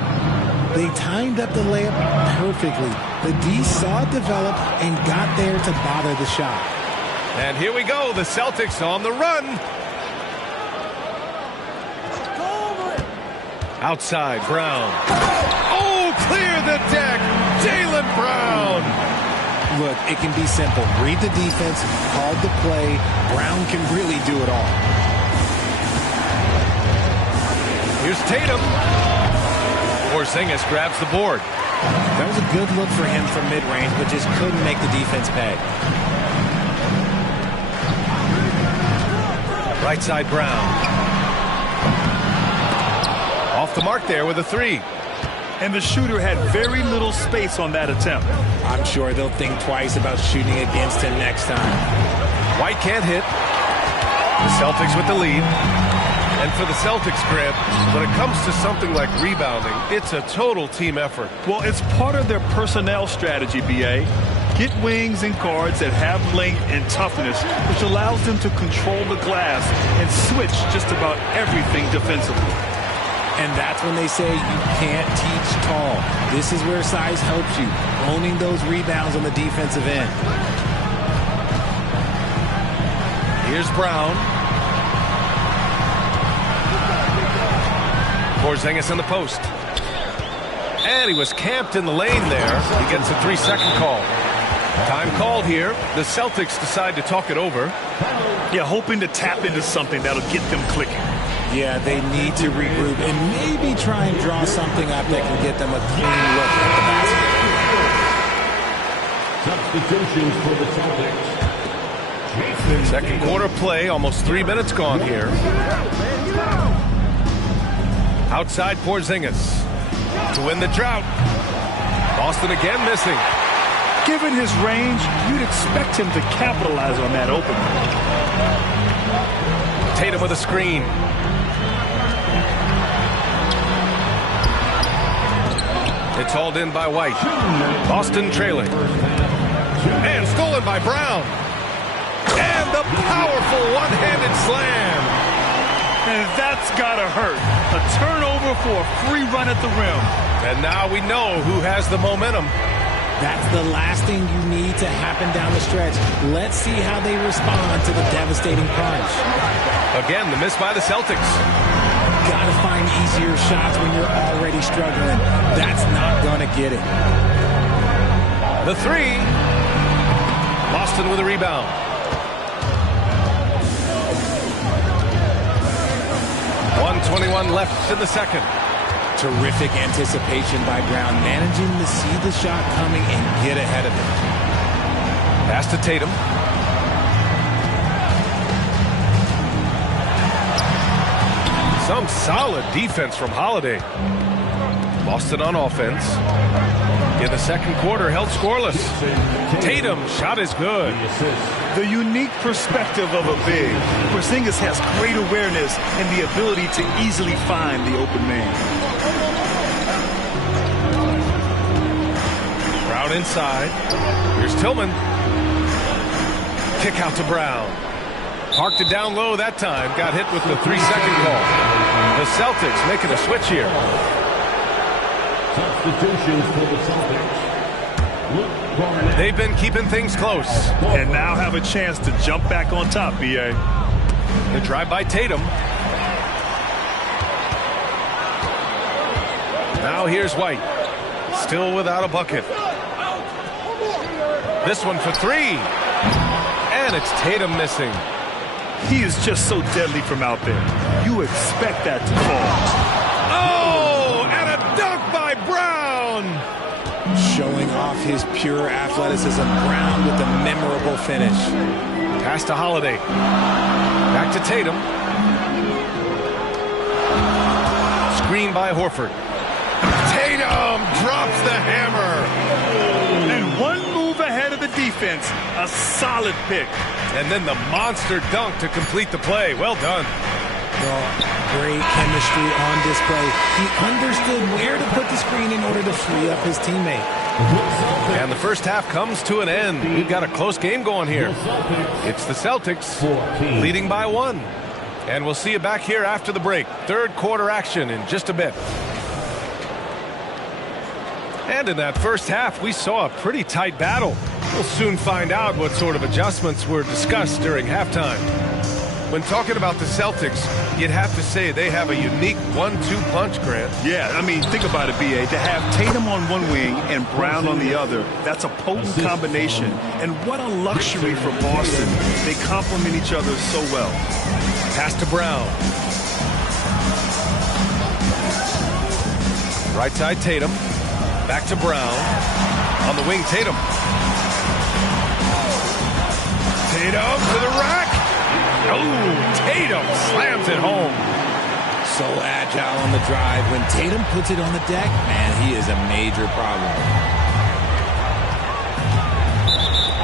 They timed up the layup perfectly. The D saw it develop and got there to bother the shot. And here we go, the Celtics on the run. Outside, Brown. Oh, clear the deck. Jaylen Brown. Look, it can be simple. Read the defense, call the play. Brown can really do it all. Here's Tatum. Porzingis grabs the board. That was a good look for him from mid-range, but just couldn't make the defense pay. Right side, Brown. Off the mark there with a 3. And the shooter had very little space on that attempt. I'm sure they'll think twice about shooting against him next time. White can't hit. The Celtics with the lead. And for the Celtics, Grant, when it comes to something like rebounding, it's a total team effort. Well, it's part of their personnel strategy, B.A. Get wings and guards that have length and toughness, which allows them to control the glass and switch just about everything defensively. And that's when they say you can't teach tall. This is where size helps you, owning those rebounds on the defensive end. Here's Brown. Porzingis in the post. And he was camped in the lane there. He gets a 3-second call. Time called here. The Celtics decide to talk it over. Yeah, hoping to tap into something that'll get them clicking. Yeah, they need to regroup and maybe try and draw something up that can get them a clean look at the basket. Substitutions for the Celtics. Second quarter play, almost 3 minutes gone here. Outside Porzingis to win the drought. Boston again missing. Given his range, you'd expect him to capitalize on that opening. Tatum with a screen. It's hauled in by White. Boston trailing. And stolen by Brown. And the powerful one-handed slam. And that's gotta hurt. A turnover for a free run at the rim. And now we know who has the momentum. That's the last thing you need to happen down the stretch. Let's see how they respond to the devastating punch. Again, the miss by the Celtics. Gotta find easier shots when you're already struggling. That's not gonna get it. The three. Boston with a rebound. .121 left in the second. Terrific anticipation by Brown, managing to see the shot coming and get ahead of it. Pass to Tatum. Some solid defense from Holiday. Boston on offense. In the second quarter, held scoreless. Tatum shot is good. The unique perspective of a big. Porzingis has great awareness and the ability to easily find the open man. Brown inside. Here's Tillman. Kick out to Brown. Parked it down low that time. Got hit with the 3-second call. The Celtics making a switch here. Substitutions for the Celtics. They've been keeping things close. And now have a chance to jump back on top, B.A. The drive by Tatum. Now here's White. Still without a bucket. This one for three. And it's Tatum missing. He is just so deadly from out there. You expect that to fall. Oh, and a dunk by Brown. Showing off his pure athleticism. Brown with a memorable finish. Pass to Holiday. Back to Tatum. Screen by Horford. Tatum drops the hammer. And one move ahead of the defense. A solid pick. And then the monster dunk to complete the play. Well done. Well, great chemistry on display. He understood where to put the screen in order to free up his teammate. And the first half comes to an end. We've got a close game going here. It's the Celtics leading by 1. And we'll see you back here after the break. Third quarter action in just a bit. And in that first half, we saw a pretty tight battle. We'll soon find out what sort of adjustments were discussed during halftime. When talking about the Celtics, you'd have to say they have a unique 1-2 punch, Grant. Yeah, I mean, think about it, B.A. To have Tatum on one wing and Brown on the other, that's a potent combination. And what a luxury for Boston. They complement each other so well. Pass to Brown. Right side, Tatum. Back to Brown. On the wing, Tatum. Tatum to the rack. Oh, Tatum slams it home. So agile on the drive. When Tatum puts it on the deck, man, he is a major problem.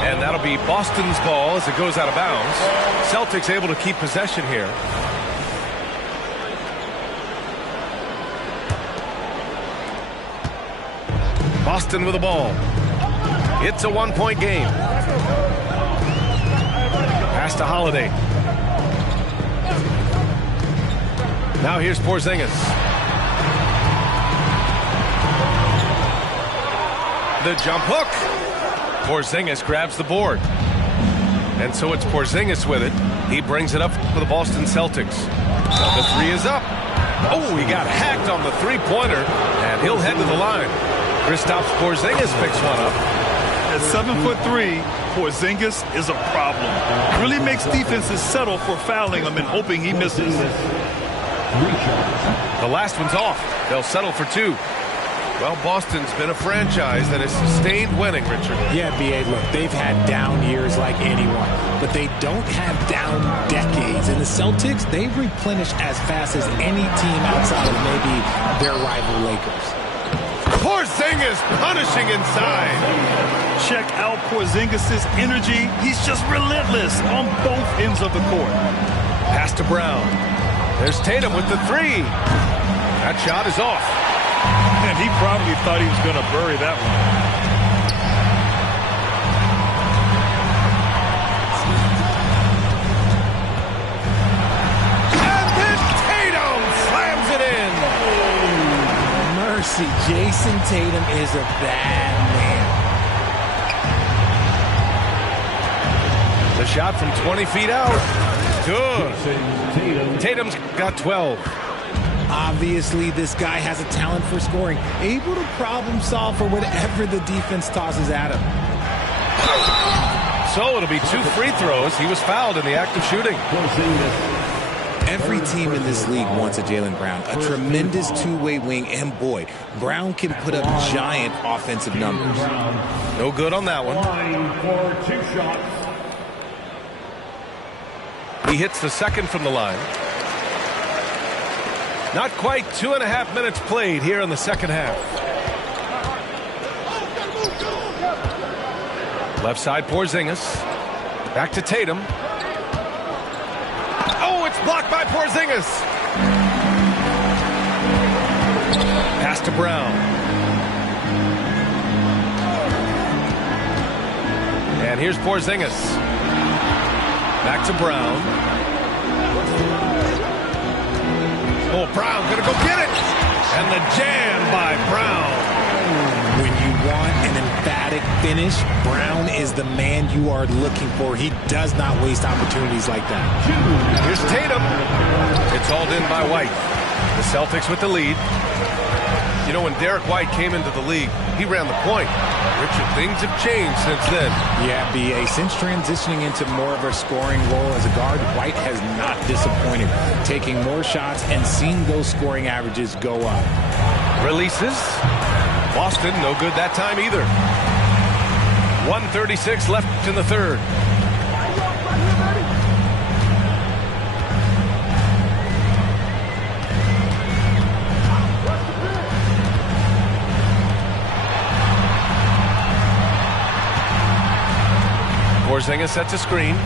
And that'll be Boston's ball as it goes out of bounds. Celtics able to keep possession here. Boston with the ball. It's a 1-point game. Pass to Holiday. Now here's Porzingis. The jump hook. Porzingis grabs the board. And so it's Porzingis with it. He brings it up for the Boston Celtics. So the three is up. Oh, he got hacked on the three-pointer, and he'll head to the line. Kristaps Porzingis picks one up. At 7'3", Porzingis is a problem. Really makes defenses settle for fouling him and hoping he misses. The last one's off. They'll settle for 2. Well, Boston's been a franchise that has sustained winning, Richard. Yeah, B.A., look, they've had down years like anyone, but they don't have down decades. And the Celtics, they replenish as fast as any team outside of maybe their rival Lakers. Porzingis punishing inside. Check out Porzingis' energy. He's just relentless on both ends of the court. Pass to Brown. There's Tatum with the 3. That shot is off. And he probably thought he was going to bury that one. And then Tatum slams it in. Mercy, Jason Tatum is a bad man. The shot from 20 feet out. Good. Tatum's got 12. Obviously, this guy has a talent for scoring, able to problem solve for whatever the defense tosses at him. So it'll be 2 free throws. He was fouled in the act of shooting. Every team in this league wants a Jaylen Brown, a tremendous two-way wing, and boy, Brown can put up giant offensive numbers. No good on that one. He hits the second from the line. Not quite 2.5 minutes played here in the second half. Left side Porzingis. Back to Tatum. Oh, it's blocked by Porzingis. Pass to Brown. And here's Porzingis. Back to Brown. Oh, Brown gonna go get it! And the jam by Brown. When you want an emphatic finish, Brown is the man you are looking for. He does not waste opportunities like that. Here's Tatum. It's hauled in by White. The Celtics with the lead. You know, when Derek White came into the league, he ran the point. Richard, things have changed since then. Yeah, B.A. Since transitioning into more of a scoring role as a guard, White has not disappointed, taking more shots and seeing those scoring averages go up. Releases. Boston, no good that time either. 1:36 left in the third. Porzingis sets a screen.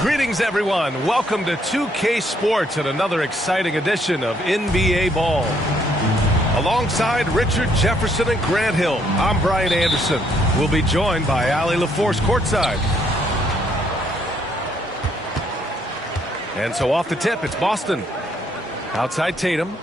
Greetings, everyone. Welcome to 2K Sports and another exciting edition of NBA Ball. Alongside Richard Jefferson and Grant Hill, I'm Brian Anderson. We'll be joined by Allie LaForce courtside. And so off the tip, it's Boston. Outside Tatum.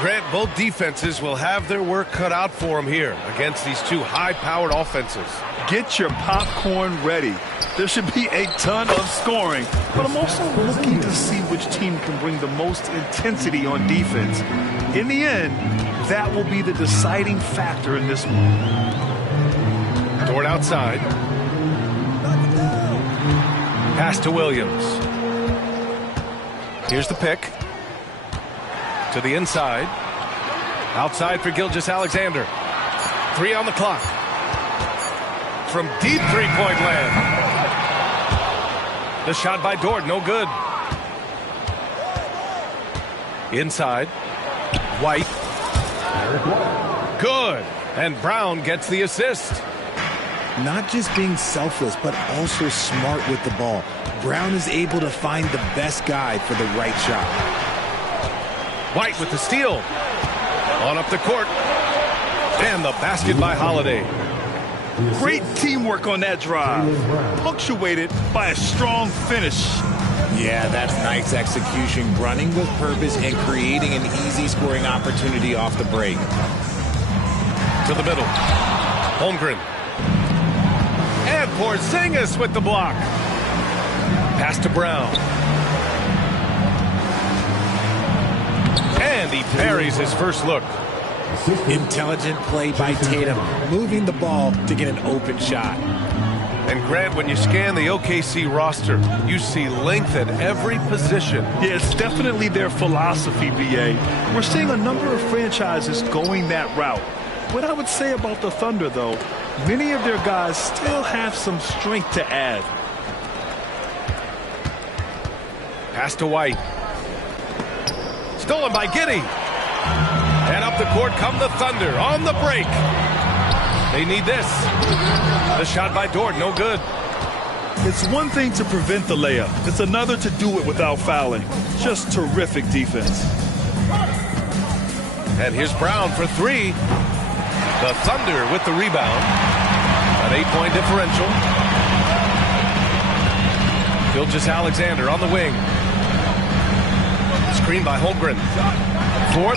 Grant, both defenses will have their work cut out for them here against these two high-powered offenses. Get your popcorn ready. There should be a ton of scoring, but I'm also looking to see which team can bring the most intensity on defense. In the end, that will be the deciding factor in this one. Dort outside. Pass to Williams. Here's the pick. To the inside. Outside for Gilgeous-Alexander. 3 on the clock. from deep three-point land. The shot by Dort, no good. Inside. White. Good. And Brown gets the assist. Not just being selfless, but also smart with the ball. Brown is able to find the best guy for the right shot. White with the steal. On up the court. And the basket by Holiday. Great teamwork on that drive. Punctuated by a strong finish. Yeah, that's nice execution. Running with purpose and creating an easy scoring opportunity off the break. To the middle. Holmgren. And Porzingis with the block. Pass to Brown. And he buries his first look. Intelligent play by Tatum, moving the ball to get an open shot. And Grant, when you scan the OKC roster, you see length at every position. Yeah, it's definitely their philosophy, BA. We're seeing a number of franchises going that route. What I would say about the Thunder, though, many of their guys still have some strength to add. Pass to White. Stolen by Giddey. And up the court come the Thunder on the break. They need this. The shot by Dort, no good. It's one thing to prevent the layup. It's another to do it without fouling. Just terrific defense. And here's Brown for three. The Thunder with the rebound. An 8-point differential. Gilgeous-Alexander on the wing. Screen by Holmgren. 4-3.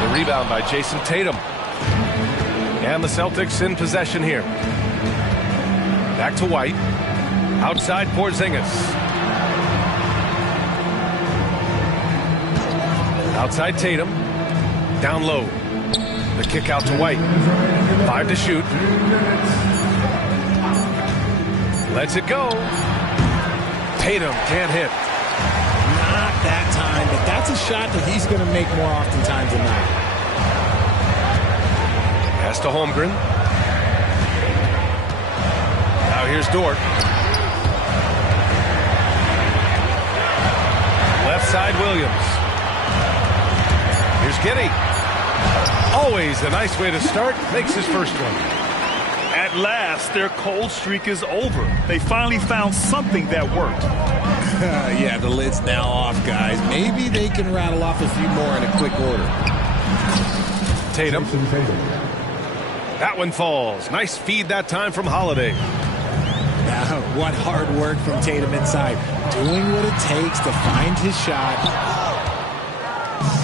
The rebound by Jason Tatum. And the Celtics in possession here. Back to White. Outside Porzingis. Outside Tatum. Down low. The kick out to White. 5 to shoot. Lets it go. Tatum can't hit. Not that time, but that's a shot that he's going to make more oftentimes than not. Pass to Holmgren. Now here's Dort. Left side Williams. Here's Giddey. Always a nice way to start. Makes his first one. At last, their cold streak is over. They finally found something that worked. Yeah, the lid's now off, guys. Maybe they can rattle off a few more in a quick order. Tatum. That one falls. Nice feed that time from Holiday. Now, what hard work from Tatum inside. Doing what it takes to find his shot.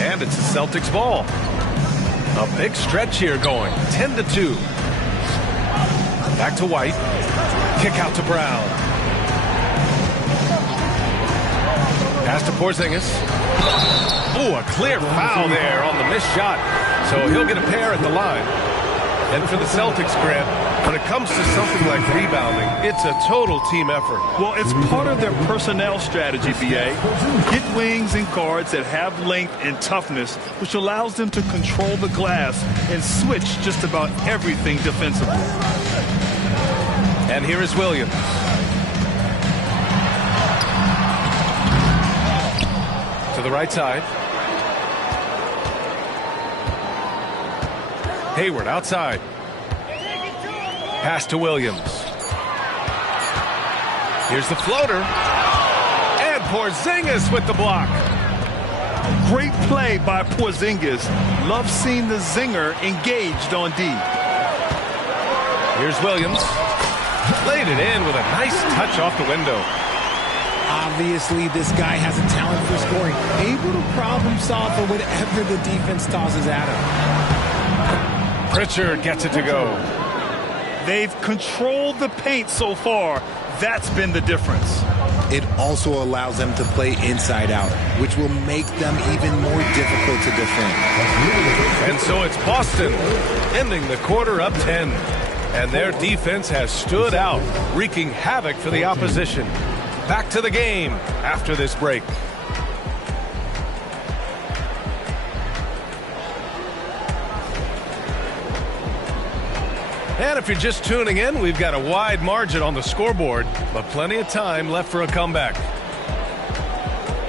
And it's the Celtics ball. A big stretch here going. 10-2. Back to White. Kick out to Brown. Pass to Porzingis. Oh, a clear foul there on the missed shot. So he'll get a pair at the line. And for the Celtics, Grant, when it comes to something like rebounding, it's a total team effort. Well, it's part of their personnel strategy, BA. Get wings and guards that have length and toughness, which allows them to control the glass and switch just about everything defensively. And here is Williams. To the right side. Hayward outside. Pass to Williams. Here's the floater. And Porzingis with the block. Great play by Porzingis. Love seeing the zinger engaged on D. Here's Williams. Laid it in with a nice touch off the window. Obviously, this guy has a talent for scoring. Able to problem solve for whatever the defense tosses at him. Pritchard gets it to go. They've controlled the paint so far. That's been the difference. It also allows them to play inside out, which will make them even more difficult to defend. And so it's Boston ending the quarter up 10. And their defense has stood out, wreaking havoc for the opposition. Back to the game after this break. And if you're just tuning in, we've got a wide margin on the scoreboard, but plenty of time left for a comeback.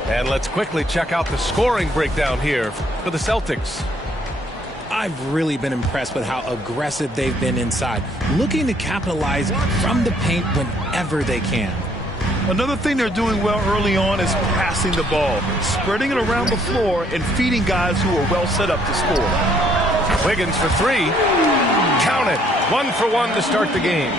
And let's quickly check out the scoring breakdown here for the Celtics. I've really been impressed with how aggressive they've been inside, looking to capitalize from the paint whenever they can. Another thing they're doing well early on is passing the ball, spreading it around the floor and feeding guys who are well set up to score. Wiggins for three. Count it. 1 for 1 to start the game.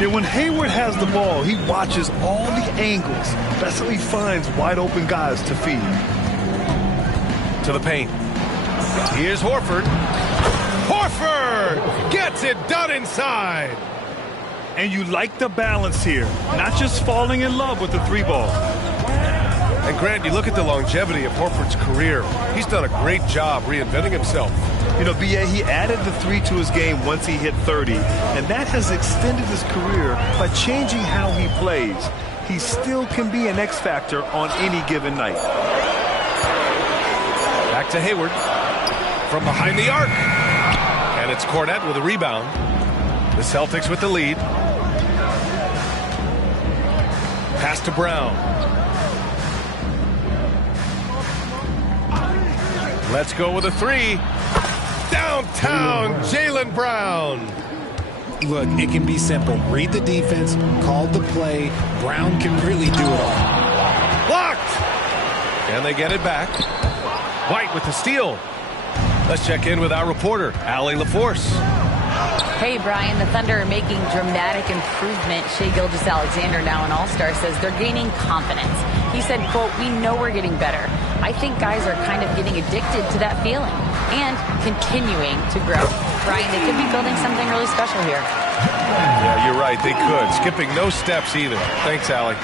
Yeah, when Hayward has the ball, he watches all the angles. That's how he finds wide open guys to feed. To the paint. Here's Horford. Horford gets it done inside. And you like the balance here, not just falling in love with the three ball. And Grant, you look at the longevity of Horford's career. He's done a great job reinventing himself. You know, B.A., he added the three to his game once he hit 30, and that has extended his career by changing how he plays. He still can be an X factor on any given night. Back to Hayward from behind the arc. And it's Cornette with a rebound. The Celtics with the lead. Pass to Brown. Let's go with a three. Downtown, Jaylen Brown. Look, it can be simple. Read the defense, call the play. Brown can really do it all. Blocked. And they get it back. White with the steal. Let's check in with our reporter, Allie LaForce. Hey, Brian, the Thunder are making dramatic improvement. Shai Gilgeous-Alexander, now an all-star, says they're gaining confidence. He said, quote, "We know we're getting better. I think guys are kind of getting addicted to that feeling and continuing to grow." Brian, they could be building something really special here. Yeah, you're right. They could. Skipping no steps either. Thanks, Allie.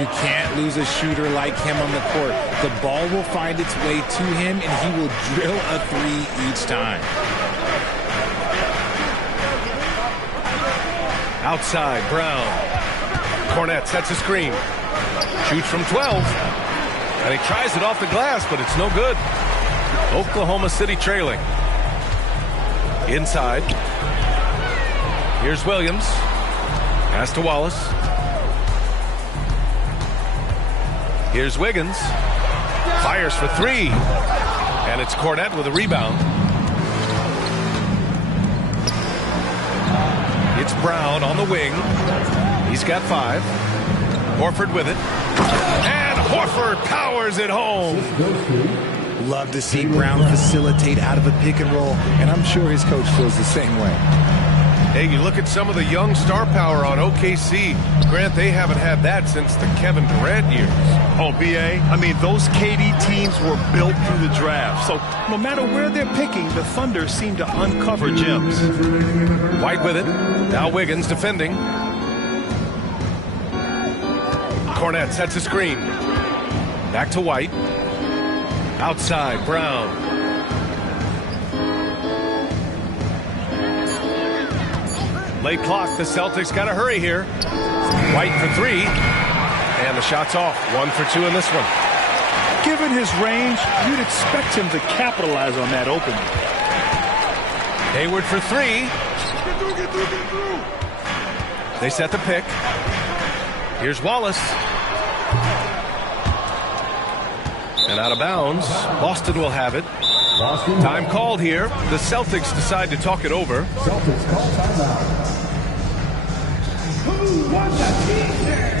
You can't lose a shooter like him on the court. The ball will find its way to him, and he will drill a three each time. Outside, Brown. Cornette sets a screen. Shoots from 12. And he tries it off the glass, but it's no good. Oklahoma City trailing. Inside. Here's Williams. Pass to Wallace. Here's Wiggins. Fires for three. And it's Cornette with a rebound. It's Brown on the wing. He's got 5. Horford with it. And Horford powers it home. Love to see Brown facilitate out of a pick and roll, and I'm sure his coach feels the same way. Hey, you look at some of the young star power on OKC. Grant, they haven't had that since the Kevin Durant years. Oh, B.A., I mean, those KD teams were built through the draft. So no matter where they're picking, the Thunder seem to uncover gems. White with it. Now Wiggins defending. Cornette sets a screen. Back to White. Outside, Brown. Late clock, the Celtics got to hurry here. White for three. And the shot's off. 1 for 2 in this one. Given his range, you'd expect him to capitalize on that opening. Hayward for three. They set the pick. Here's Wallace. And out of bounds. Boston will have it. Time called here. The Celtics decide to talk it over. Celtics call timeout. Who won the team there?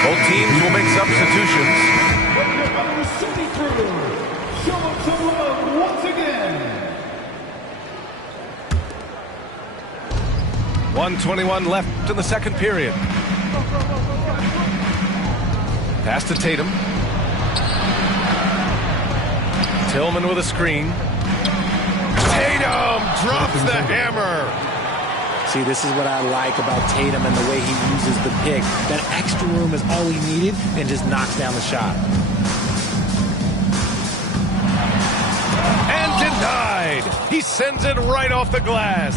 Both teams will make substitutions. 1:21 left in the second period. Pass to Tatum. Tillman with a screen. Tatum drops the hammer. See, this is what I like about Tatum and the way he uses the pick. That extra room is all he needed and just knocks down the shot. And denied. He sends it right off the glass.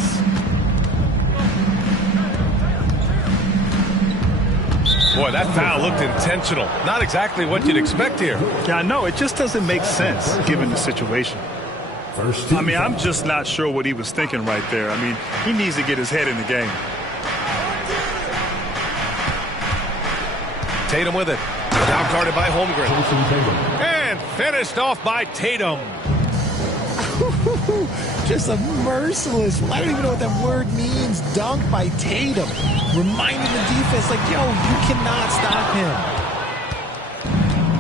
Boy, that foul looked intentional. Not exactly what you'd expect here. Yeah, I know. It just doesn't make sense given the situation. I mean, I'm just not sure what he was thinking right there. I mean, he needs to get his head in the game. Tatum with it. Now guarded by Holmgren. And finished off by Tatum. Just a merciless, I don't even know what that word means, dunk by Tatum. Reminding the defense, like, yo, you cannot stop him.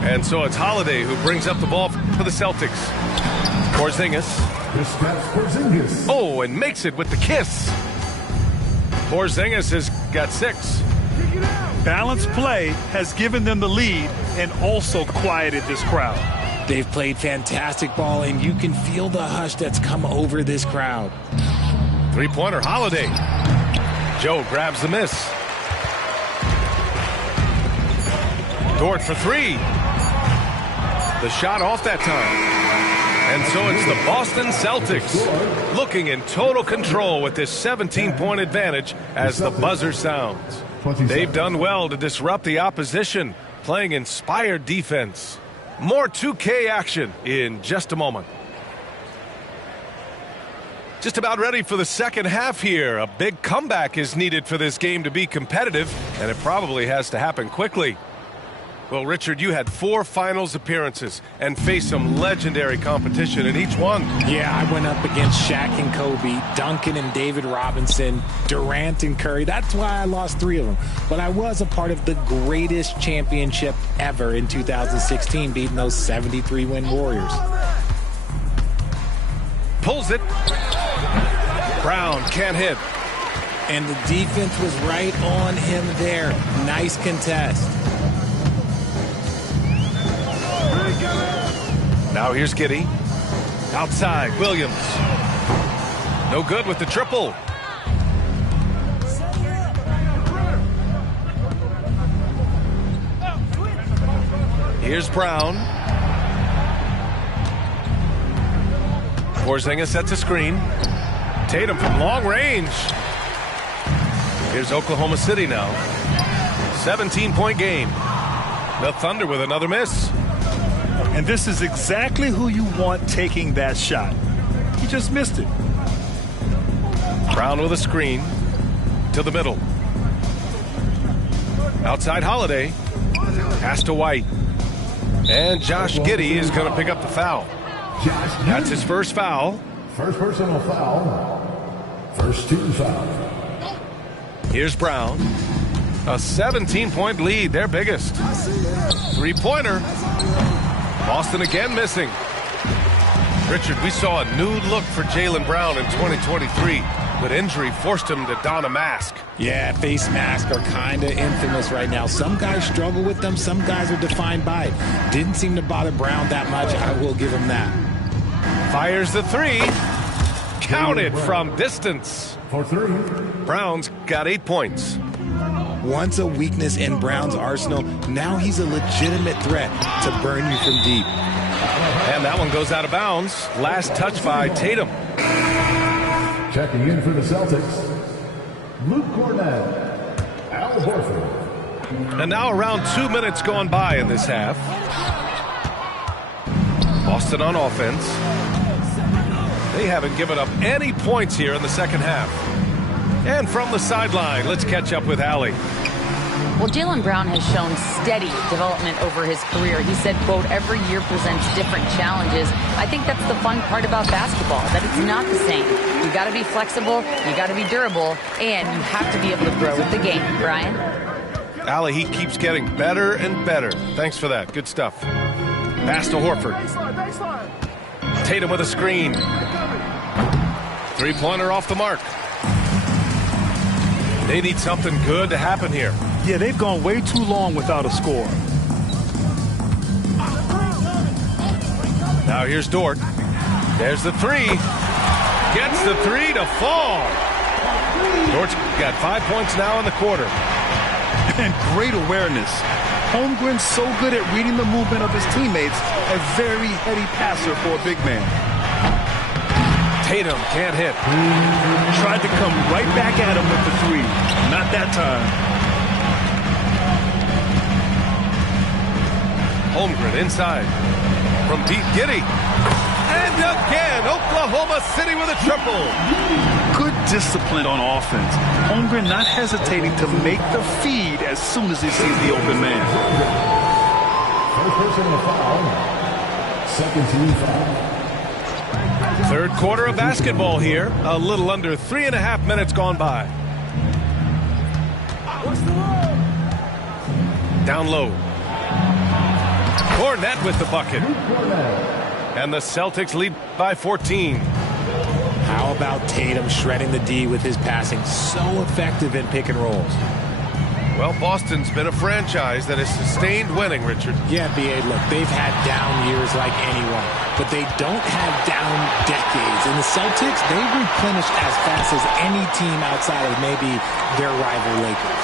And so it's Holiday who brings up the ball for the Celtics. Porzingis. Oh, and makes it with the kiss. Porzingis has got 6. Balanced play has given them the lead and also quieted this crowd. They've played fantastic ball, and you can feel the hush that's come over this crowd. Three-pointer, Holiday. Joe grabs the miss. Dort for 3. The shot off that time. And so it's the Boston Celtics looking in total control with this 17-point advantage as the buzzer sounds. They've done well to disrupt the opposition, playing inspired defense. More 2K action in just a moment. Just about ready for the second half here. A big comeback is needed for this game to be competitive, and it probably has to happen quickly. Well, Richard, you had 4 finals appearances and faced some legendary competition in each one. Yeah, I went up against Shaq and Kobe, Duncan and David Robinson, Durant and Curry. That's why I lost 3 of them. But I was a part of the greatest championship ever in 2016, beating those 73-win Warriors. Pulls it. Brown can't hit. And the defense was right on him there. Nice contest. Now here's Giddey. Outside, Williams. No good with the triple. Here's Brown. Porzingis sets a screen. Tatum from long range. Here's Oklahoma City now. 17-point game. The Thunder with another miss. And this is exactly who you want taking that shot. He just missed it. Brown with a screen to the middle. Outside Holiday. Pass to White. And Josh Giddey is going to pick up the foul. That's his first foul. First personal foul. First 2 fouls. Here's Brown. A 17-point lead, their biggest. 3-pointer. Boston again missing. Richard, we saw a new look for Jaylen Brown in 2023, but injury forced him to don a mask. Yeah, face masks are kind of infamous right now. Some guys struggle with them. Some guys are defined by it. Didn't seem to bother Brown that much. I will give him that. Fires the 3. Counted from distance. For 3. Brown's got 8 points. Once a weakness in Brown's arsenal, now he's a legitimate threat to burn you from deep. And that one goes out of bounds. Last touch by Tatum. Checking in for the Celtics, Luke Cornett, Al Horford. And now around 2 minutes gone by in this half. Boston on offense. They haven't given up any points here in the second half. And from the sideline, let's catch up with Allie. Well, Jaylen Brown has shown steady development over his career. He said, quote, every year presents different challenges. I think that's the fun part about basketball, that it's not the same. You got to be flexible, you got to be durable, and you have to be able to grow with the game. Brian? Allie, he keeps getting better and better. Thanks for that. Good stuff. Pass to Horford. Tatum with a screen. 3-pointer off the mark. They need something good to happen here. Yeah, they've gone way too long without a score. Now here's Dort. There's the 3. Gets the 3 to fall. Dort's got 5 points now in the quarter. And great awareness. Holmgren's so good at reading the movement of his teammates. A very heady passer for a big man. Tatum can't hit. Tried to come right back at him with the three. Not that time. Holmgren inside. From deep, Giddey. And again, Oklahoma City with a triple. Good discipline on offense. Holmgren not hesitating to make the feed as soon as he sees the open man. First person in the foul. Second team foul. Third quarter of basketball here. A little under 3.5 minutes gone by. Down low. Cornette with the bucket. And the Celtics lead by 14. How about Tatum shredding the D with his passing? So effective in pick and rolls. Well, Boston's been a franchise that has sustained winning, Richard. Yeah, B.A., look, they've had down years like anyone, but they don't have down decades. And the Celtics, they replenish as fast as any team outside of maybe their rival Lakers.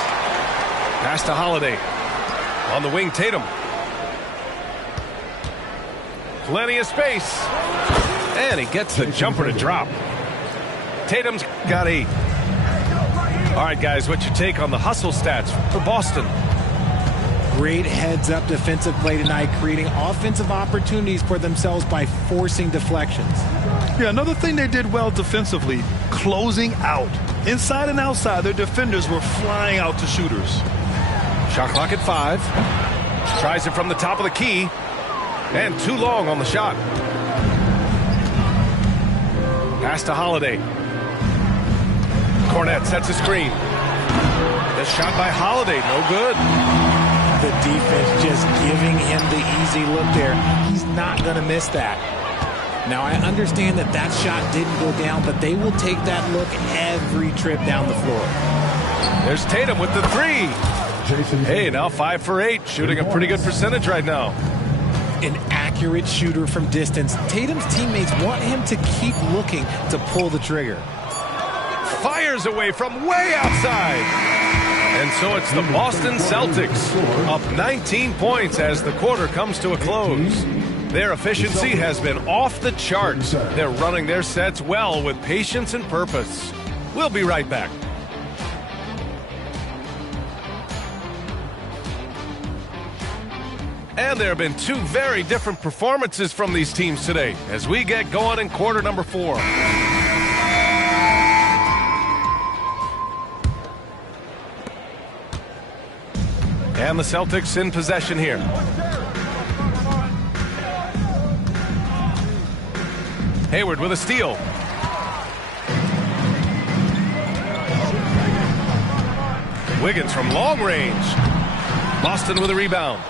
Pass to Holiday. On the wing, Tatum. Plenty of space. And he gets the jumper to drop. Tatum's got 8. All right, guys, what's your take on the hustle stats for Boston? Great heads-up defensive play tonight, creating offensive opportunities for themselves by forcing deflections. Yeah, another thing they did well defensively, closing out. Inside and outside, their defenders were flying out to shooters. Shot clock at 5. Tries it from the top of the key. And too long on the shot. Pass to Holiday. Cornette sets a screen. The shot by Holiday, no good. The defense just giving him the easy look there. He's not going to miss that. Now, I understand that that shot didn't go down, but they will take that look every trip down the floor. There's Tatum with the 3. Hey, now 5 for 8, shooting a pretty good percentage right now. An accurate shooter from distance. Tatum's teammates want him to keep looking to pull the trigger. Fires away from way outside. And so it's the Boston Celtics up 19 points as the quarter comes to a close. Their efficiency has been off the charts. They're running their sets well with patience and purpose. We'll be right back. And there have been 2 very different performances from these teams today as we get going in quarter number 4. And the Celtics in possession here. Hayward with a steal. Wiggins from long range. Boston with a rebound.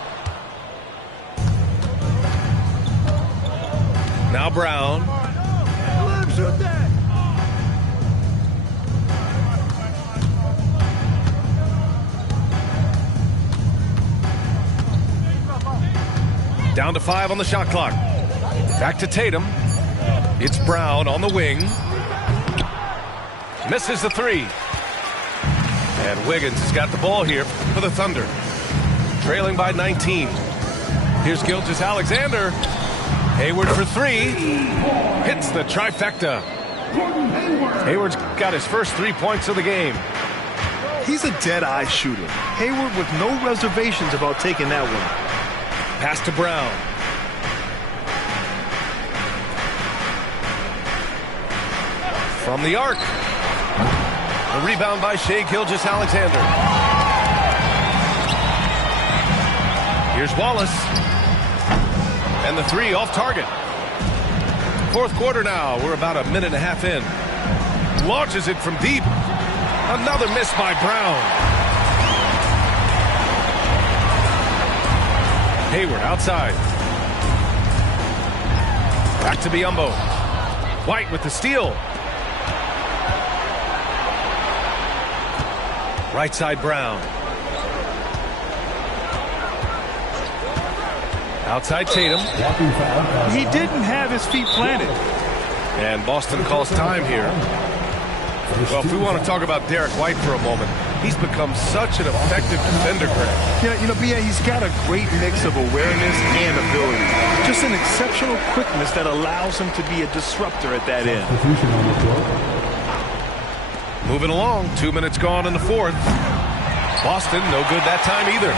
Now Brown. Down to 5 on the shot clock. Back to Tatum. It's Brown on the wing. Misses the 3. And Wiggins has got the ball here for the Thunder. Trailing by 19. Here's Gilgeous-Alexander. Hayward for 3. Hits the trifecta. Hayward's got his first 3 points of the game. He's a dead-eye shooter. Hayward with no reservations about taking that one. Pass to Brown. From the arc. The rebound by Shai Gilgeous-Alexander. Here's Wallace. And the 3 off target. Fourth quarter now. We're about a minute and a half in. Launches it from deep. Another miss by Brown. Hayward outside. Back to Biyombo. White with the steal. Right side Brown. Outside Tatum. He didn't have his feet planted. And Boston calls time here. Well, if we want to talk about Derek White for a moment, he's become such an effective defender, Greg. Yeah, B.A., he's got a great mix of awareness and ability. Just an exceptional quickness that allows him to be a disruptor at that end. Moving along, 2 minutes gone in the fourth. Boston, no good that time either.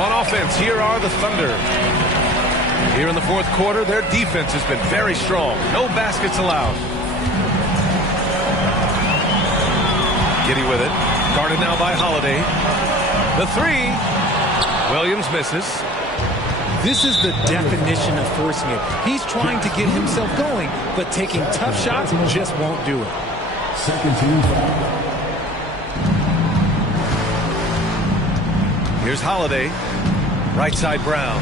On offense, here are the Thunder. Here in the fourth quarter, their defense has been very strong. No baskets allowed. Giddy with it. Guarded now by Holiday. The three. Williams misses. This is the definition of forcing it. He's trying to get himself going, but taking tough shots just won't do it. Second team foul. Here's Holiday. Right side Brown.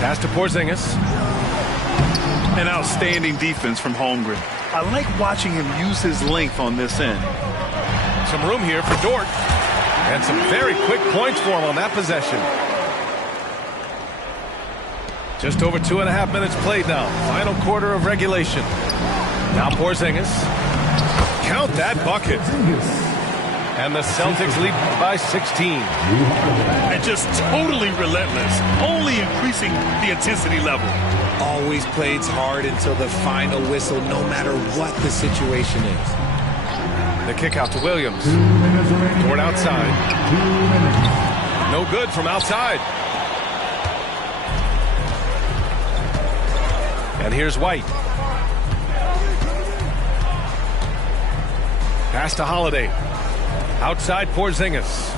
Pass to Porzingis. An outstanding defense from Holmgren. I like watching him use his length on this end. Some room here for Dort. And some very quick points for him on that possession. Just over 2.5 minutes played now. Final quarter of regulation. Now Porzingis. Count that bucket. And the Celtics lead by 16. And just totally relentless, only increasing the intensity level. Always plays hard until the final whistle, no matter what the situation is. The kick out to Williams. Toward outside. No good from outside. And here's White. Pass to Holiday. Outside Porzingis.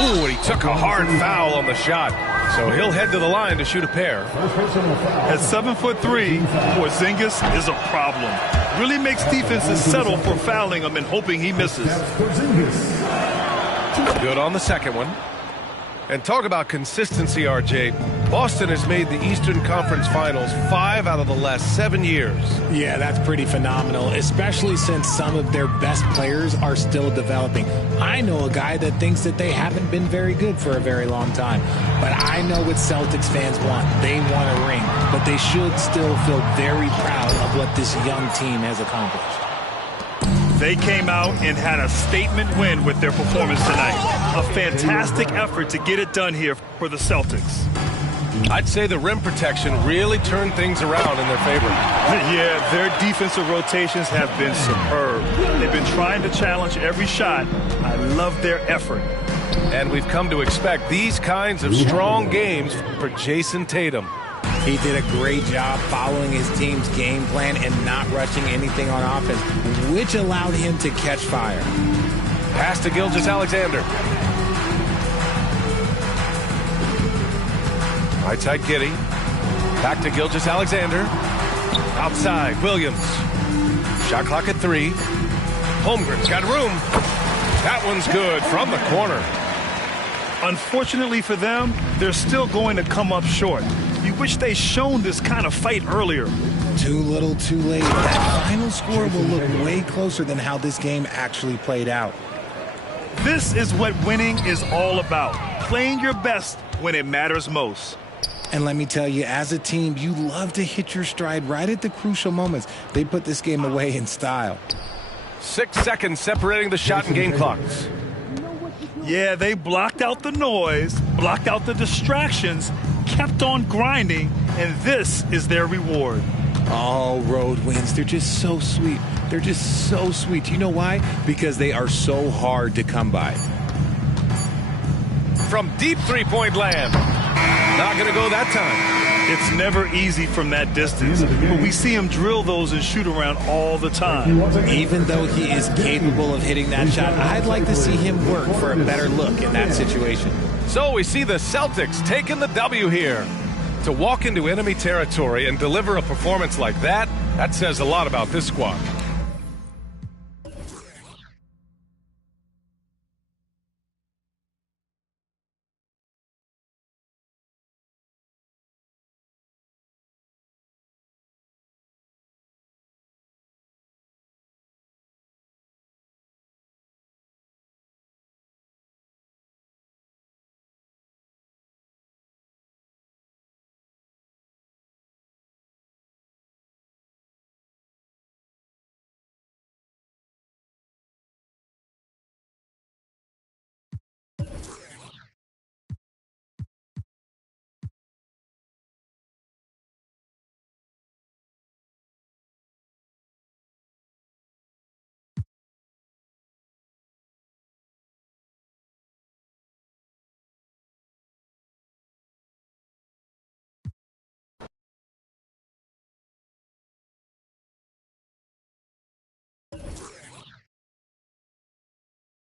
Ooh, and he took a hard foul on the shot. So he'll head to the line to shoot a pair. At 7'3", Porzingis is a problem. Really makes defenses settle for fouling him and hoping he misses. Good on the second one. And talk about consistency, RJ. Boston has made the Eastern Conference Finals 5 out of the last 7 years. Yeah, that's pretty phenomenal, especially since some of their best players are still developing. I know a guy that thinks that they haven't been very good for a very long time. But I know what Celtics fans want. They want a ring. But they should still feel very proud of what this young team has accomplished. They came out and had a statement win with their performance tonight. A fantastic effort to get it done here for the Celtics. I'd say the rim protection really turned things around in their favor. Yeah, their defensive rotations have been superb. They've been trying to challenge every shot. I love their effort. And we've come to expect these kinds of strong games for Jason Tatum. He did a great job following his team's game plan and not rushing anything on offense, which allowed him to catch fire. Pass to Gilgeous-Alexander. Right side Giddy. Back to Gilgeous-Alexander. Outside Williams. Shot clock at 3. Holmgren's got room. That one's good from the corner. Unfortunately for them, they're still going to come up short. You wish they'd shown this kind of fight earlier. Too little, too late. That final score will look way closer than how this game actually played out. This is what winning is all about. Playing your best when it matters most. And let me tell you, as a team, you love to hit your stride right at the crucial moments. They put this game away in style. 6 seconds separating the shot and game clocks. Yeah, they blocked out the noise, blocked out the distractions, kept on grinding, and this is their reward. All road wins. They're just so sweet. They're just so sweet. You know why? Because they are so hard to come by. From deep three-point land. Not going to go that time. It's never easy from that distance, but we see him drill those and shoot around all the time. Even though he is capable of hitting that shot, I'd like to see him work for a better look in that situation. So we see the Celtics taking the W here. To walk into enemy territory and deliver a performance like that, that says a lot about this squad.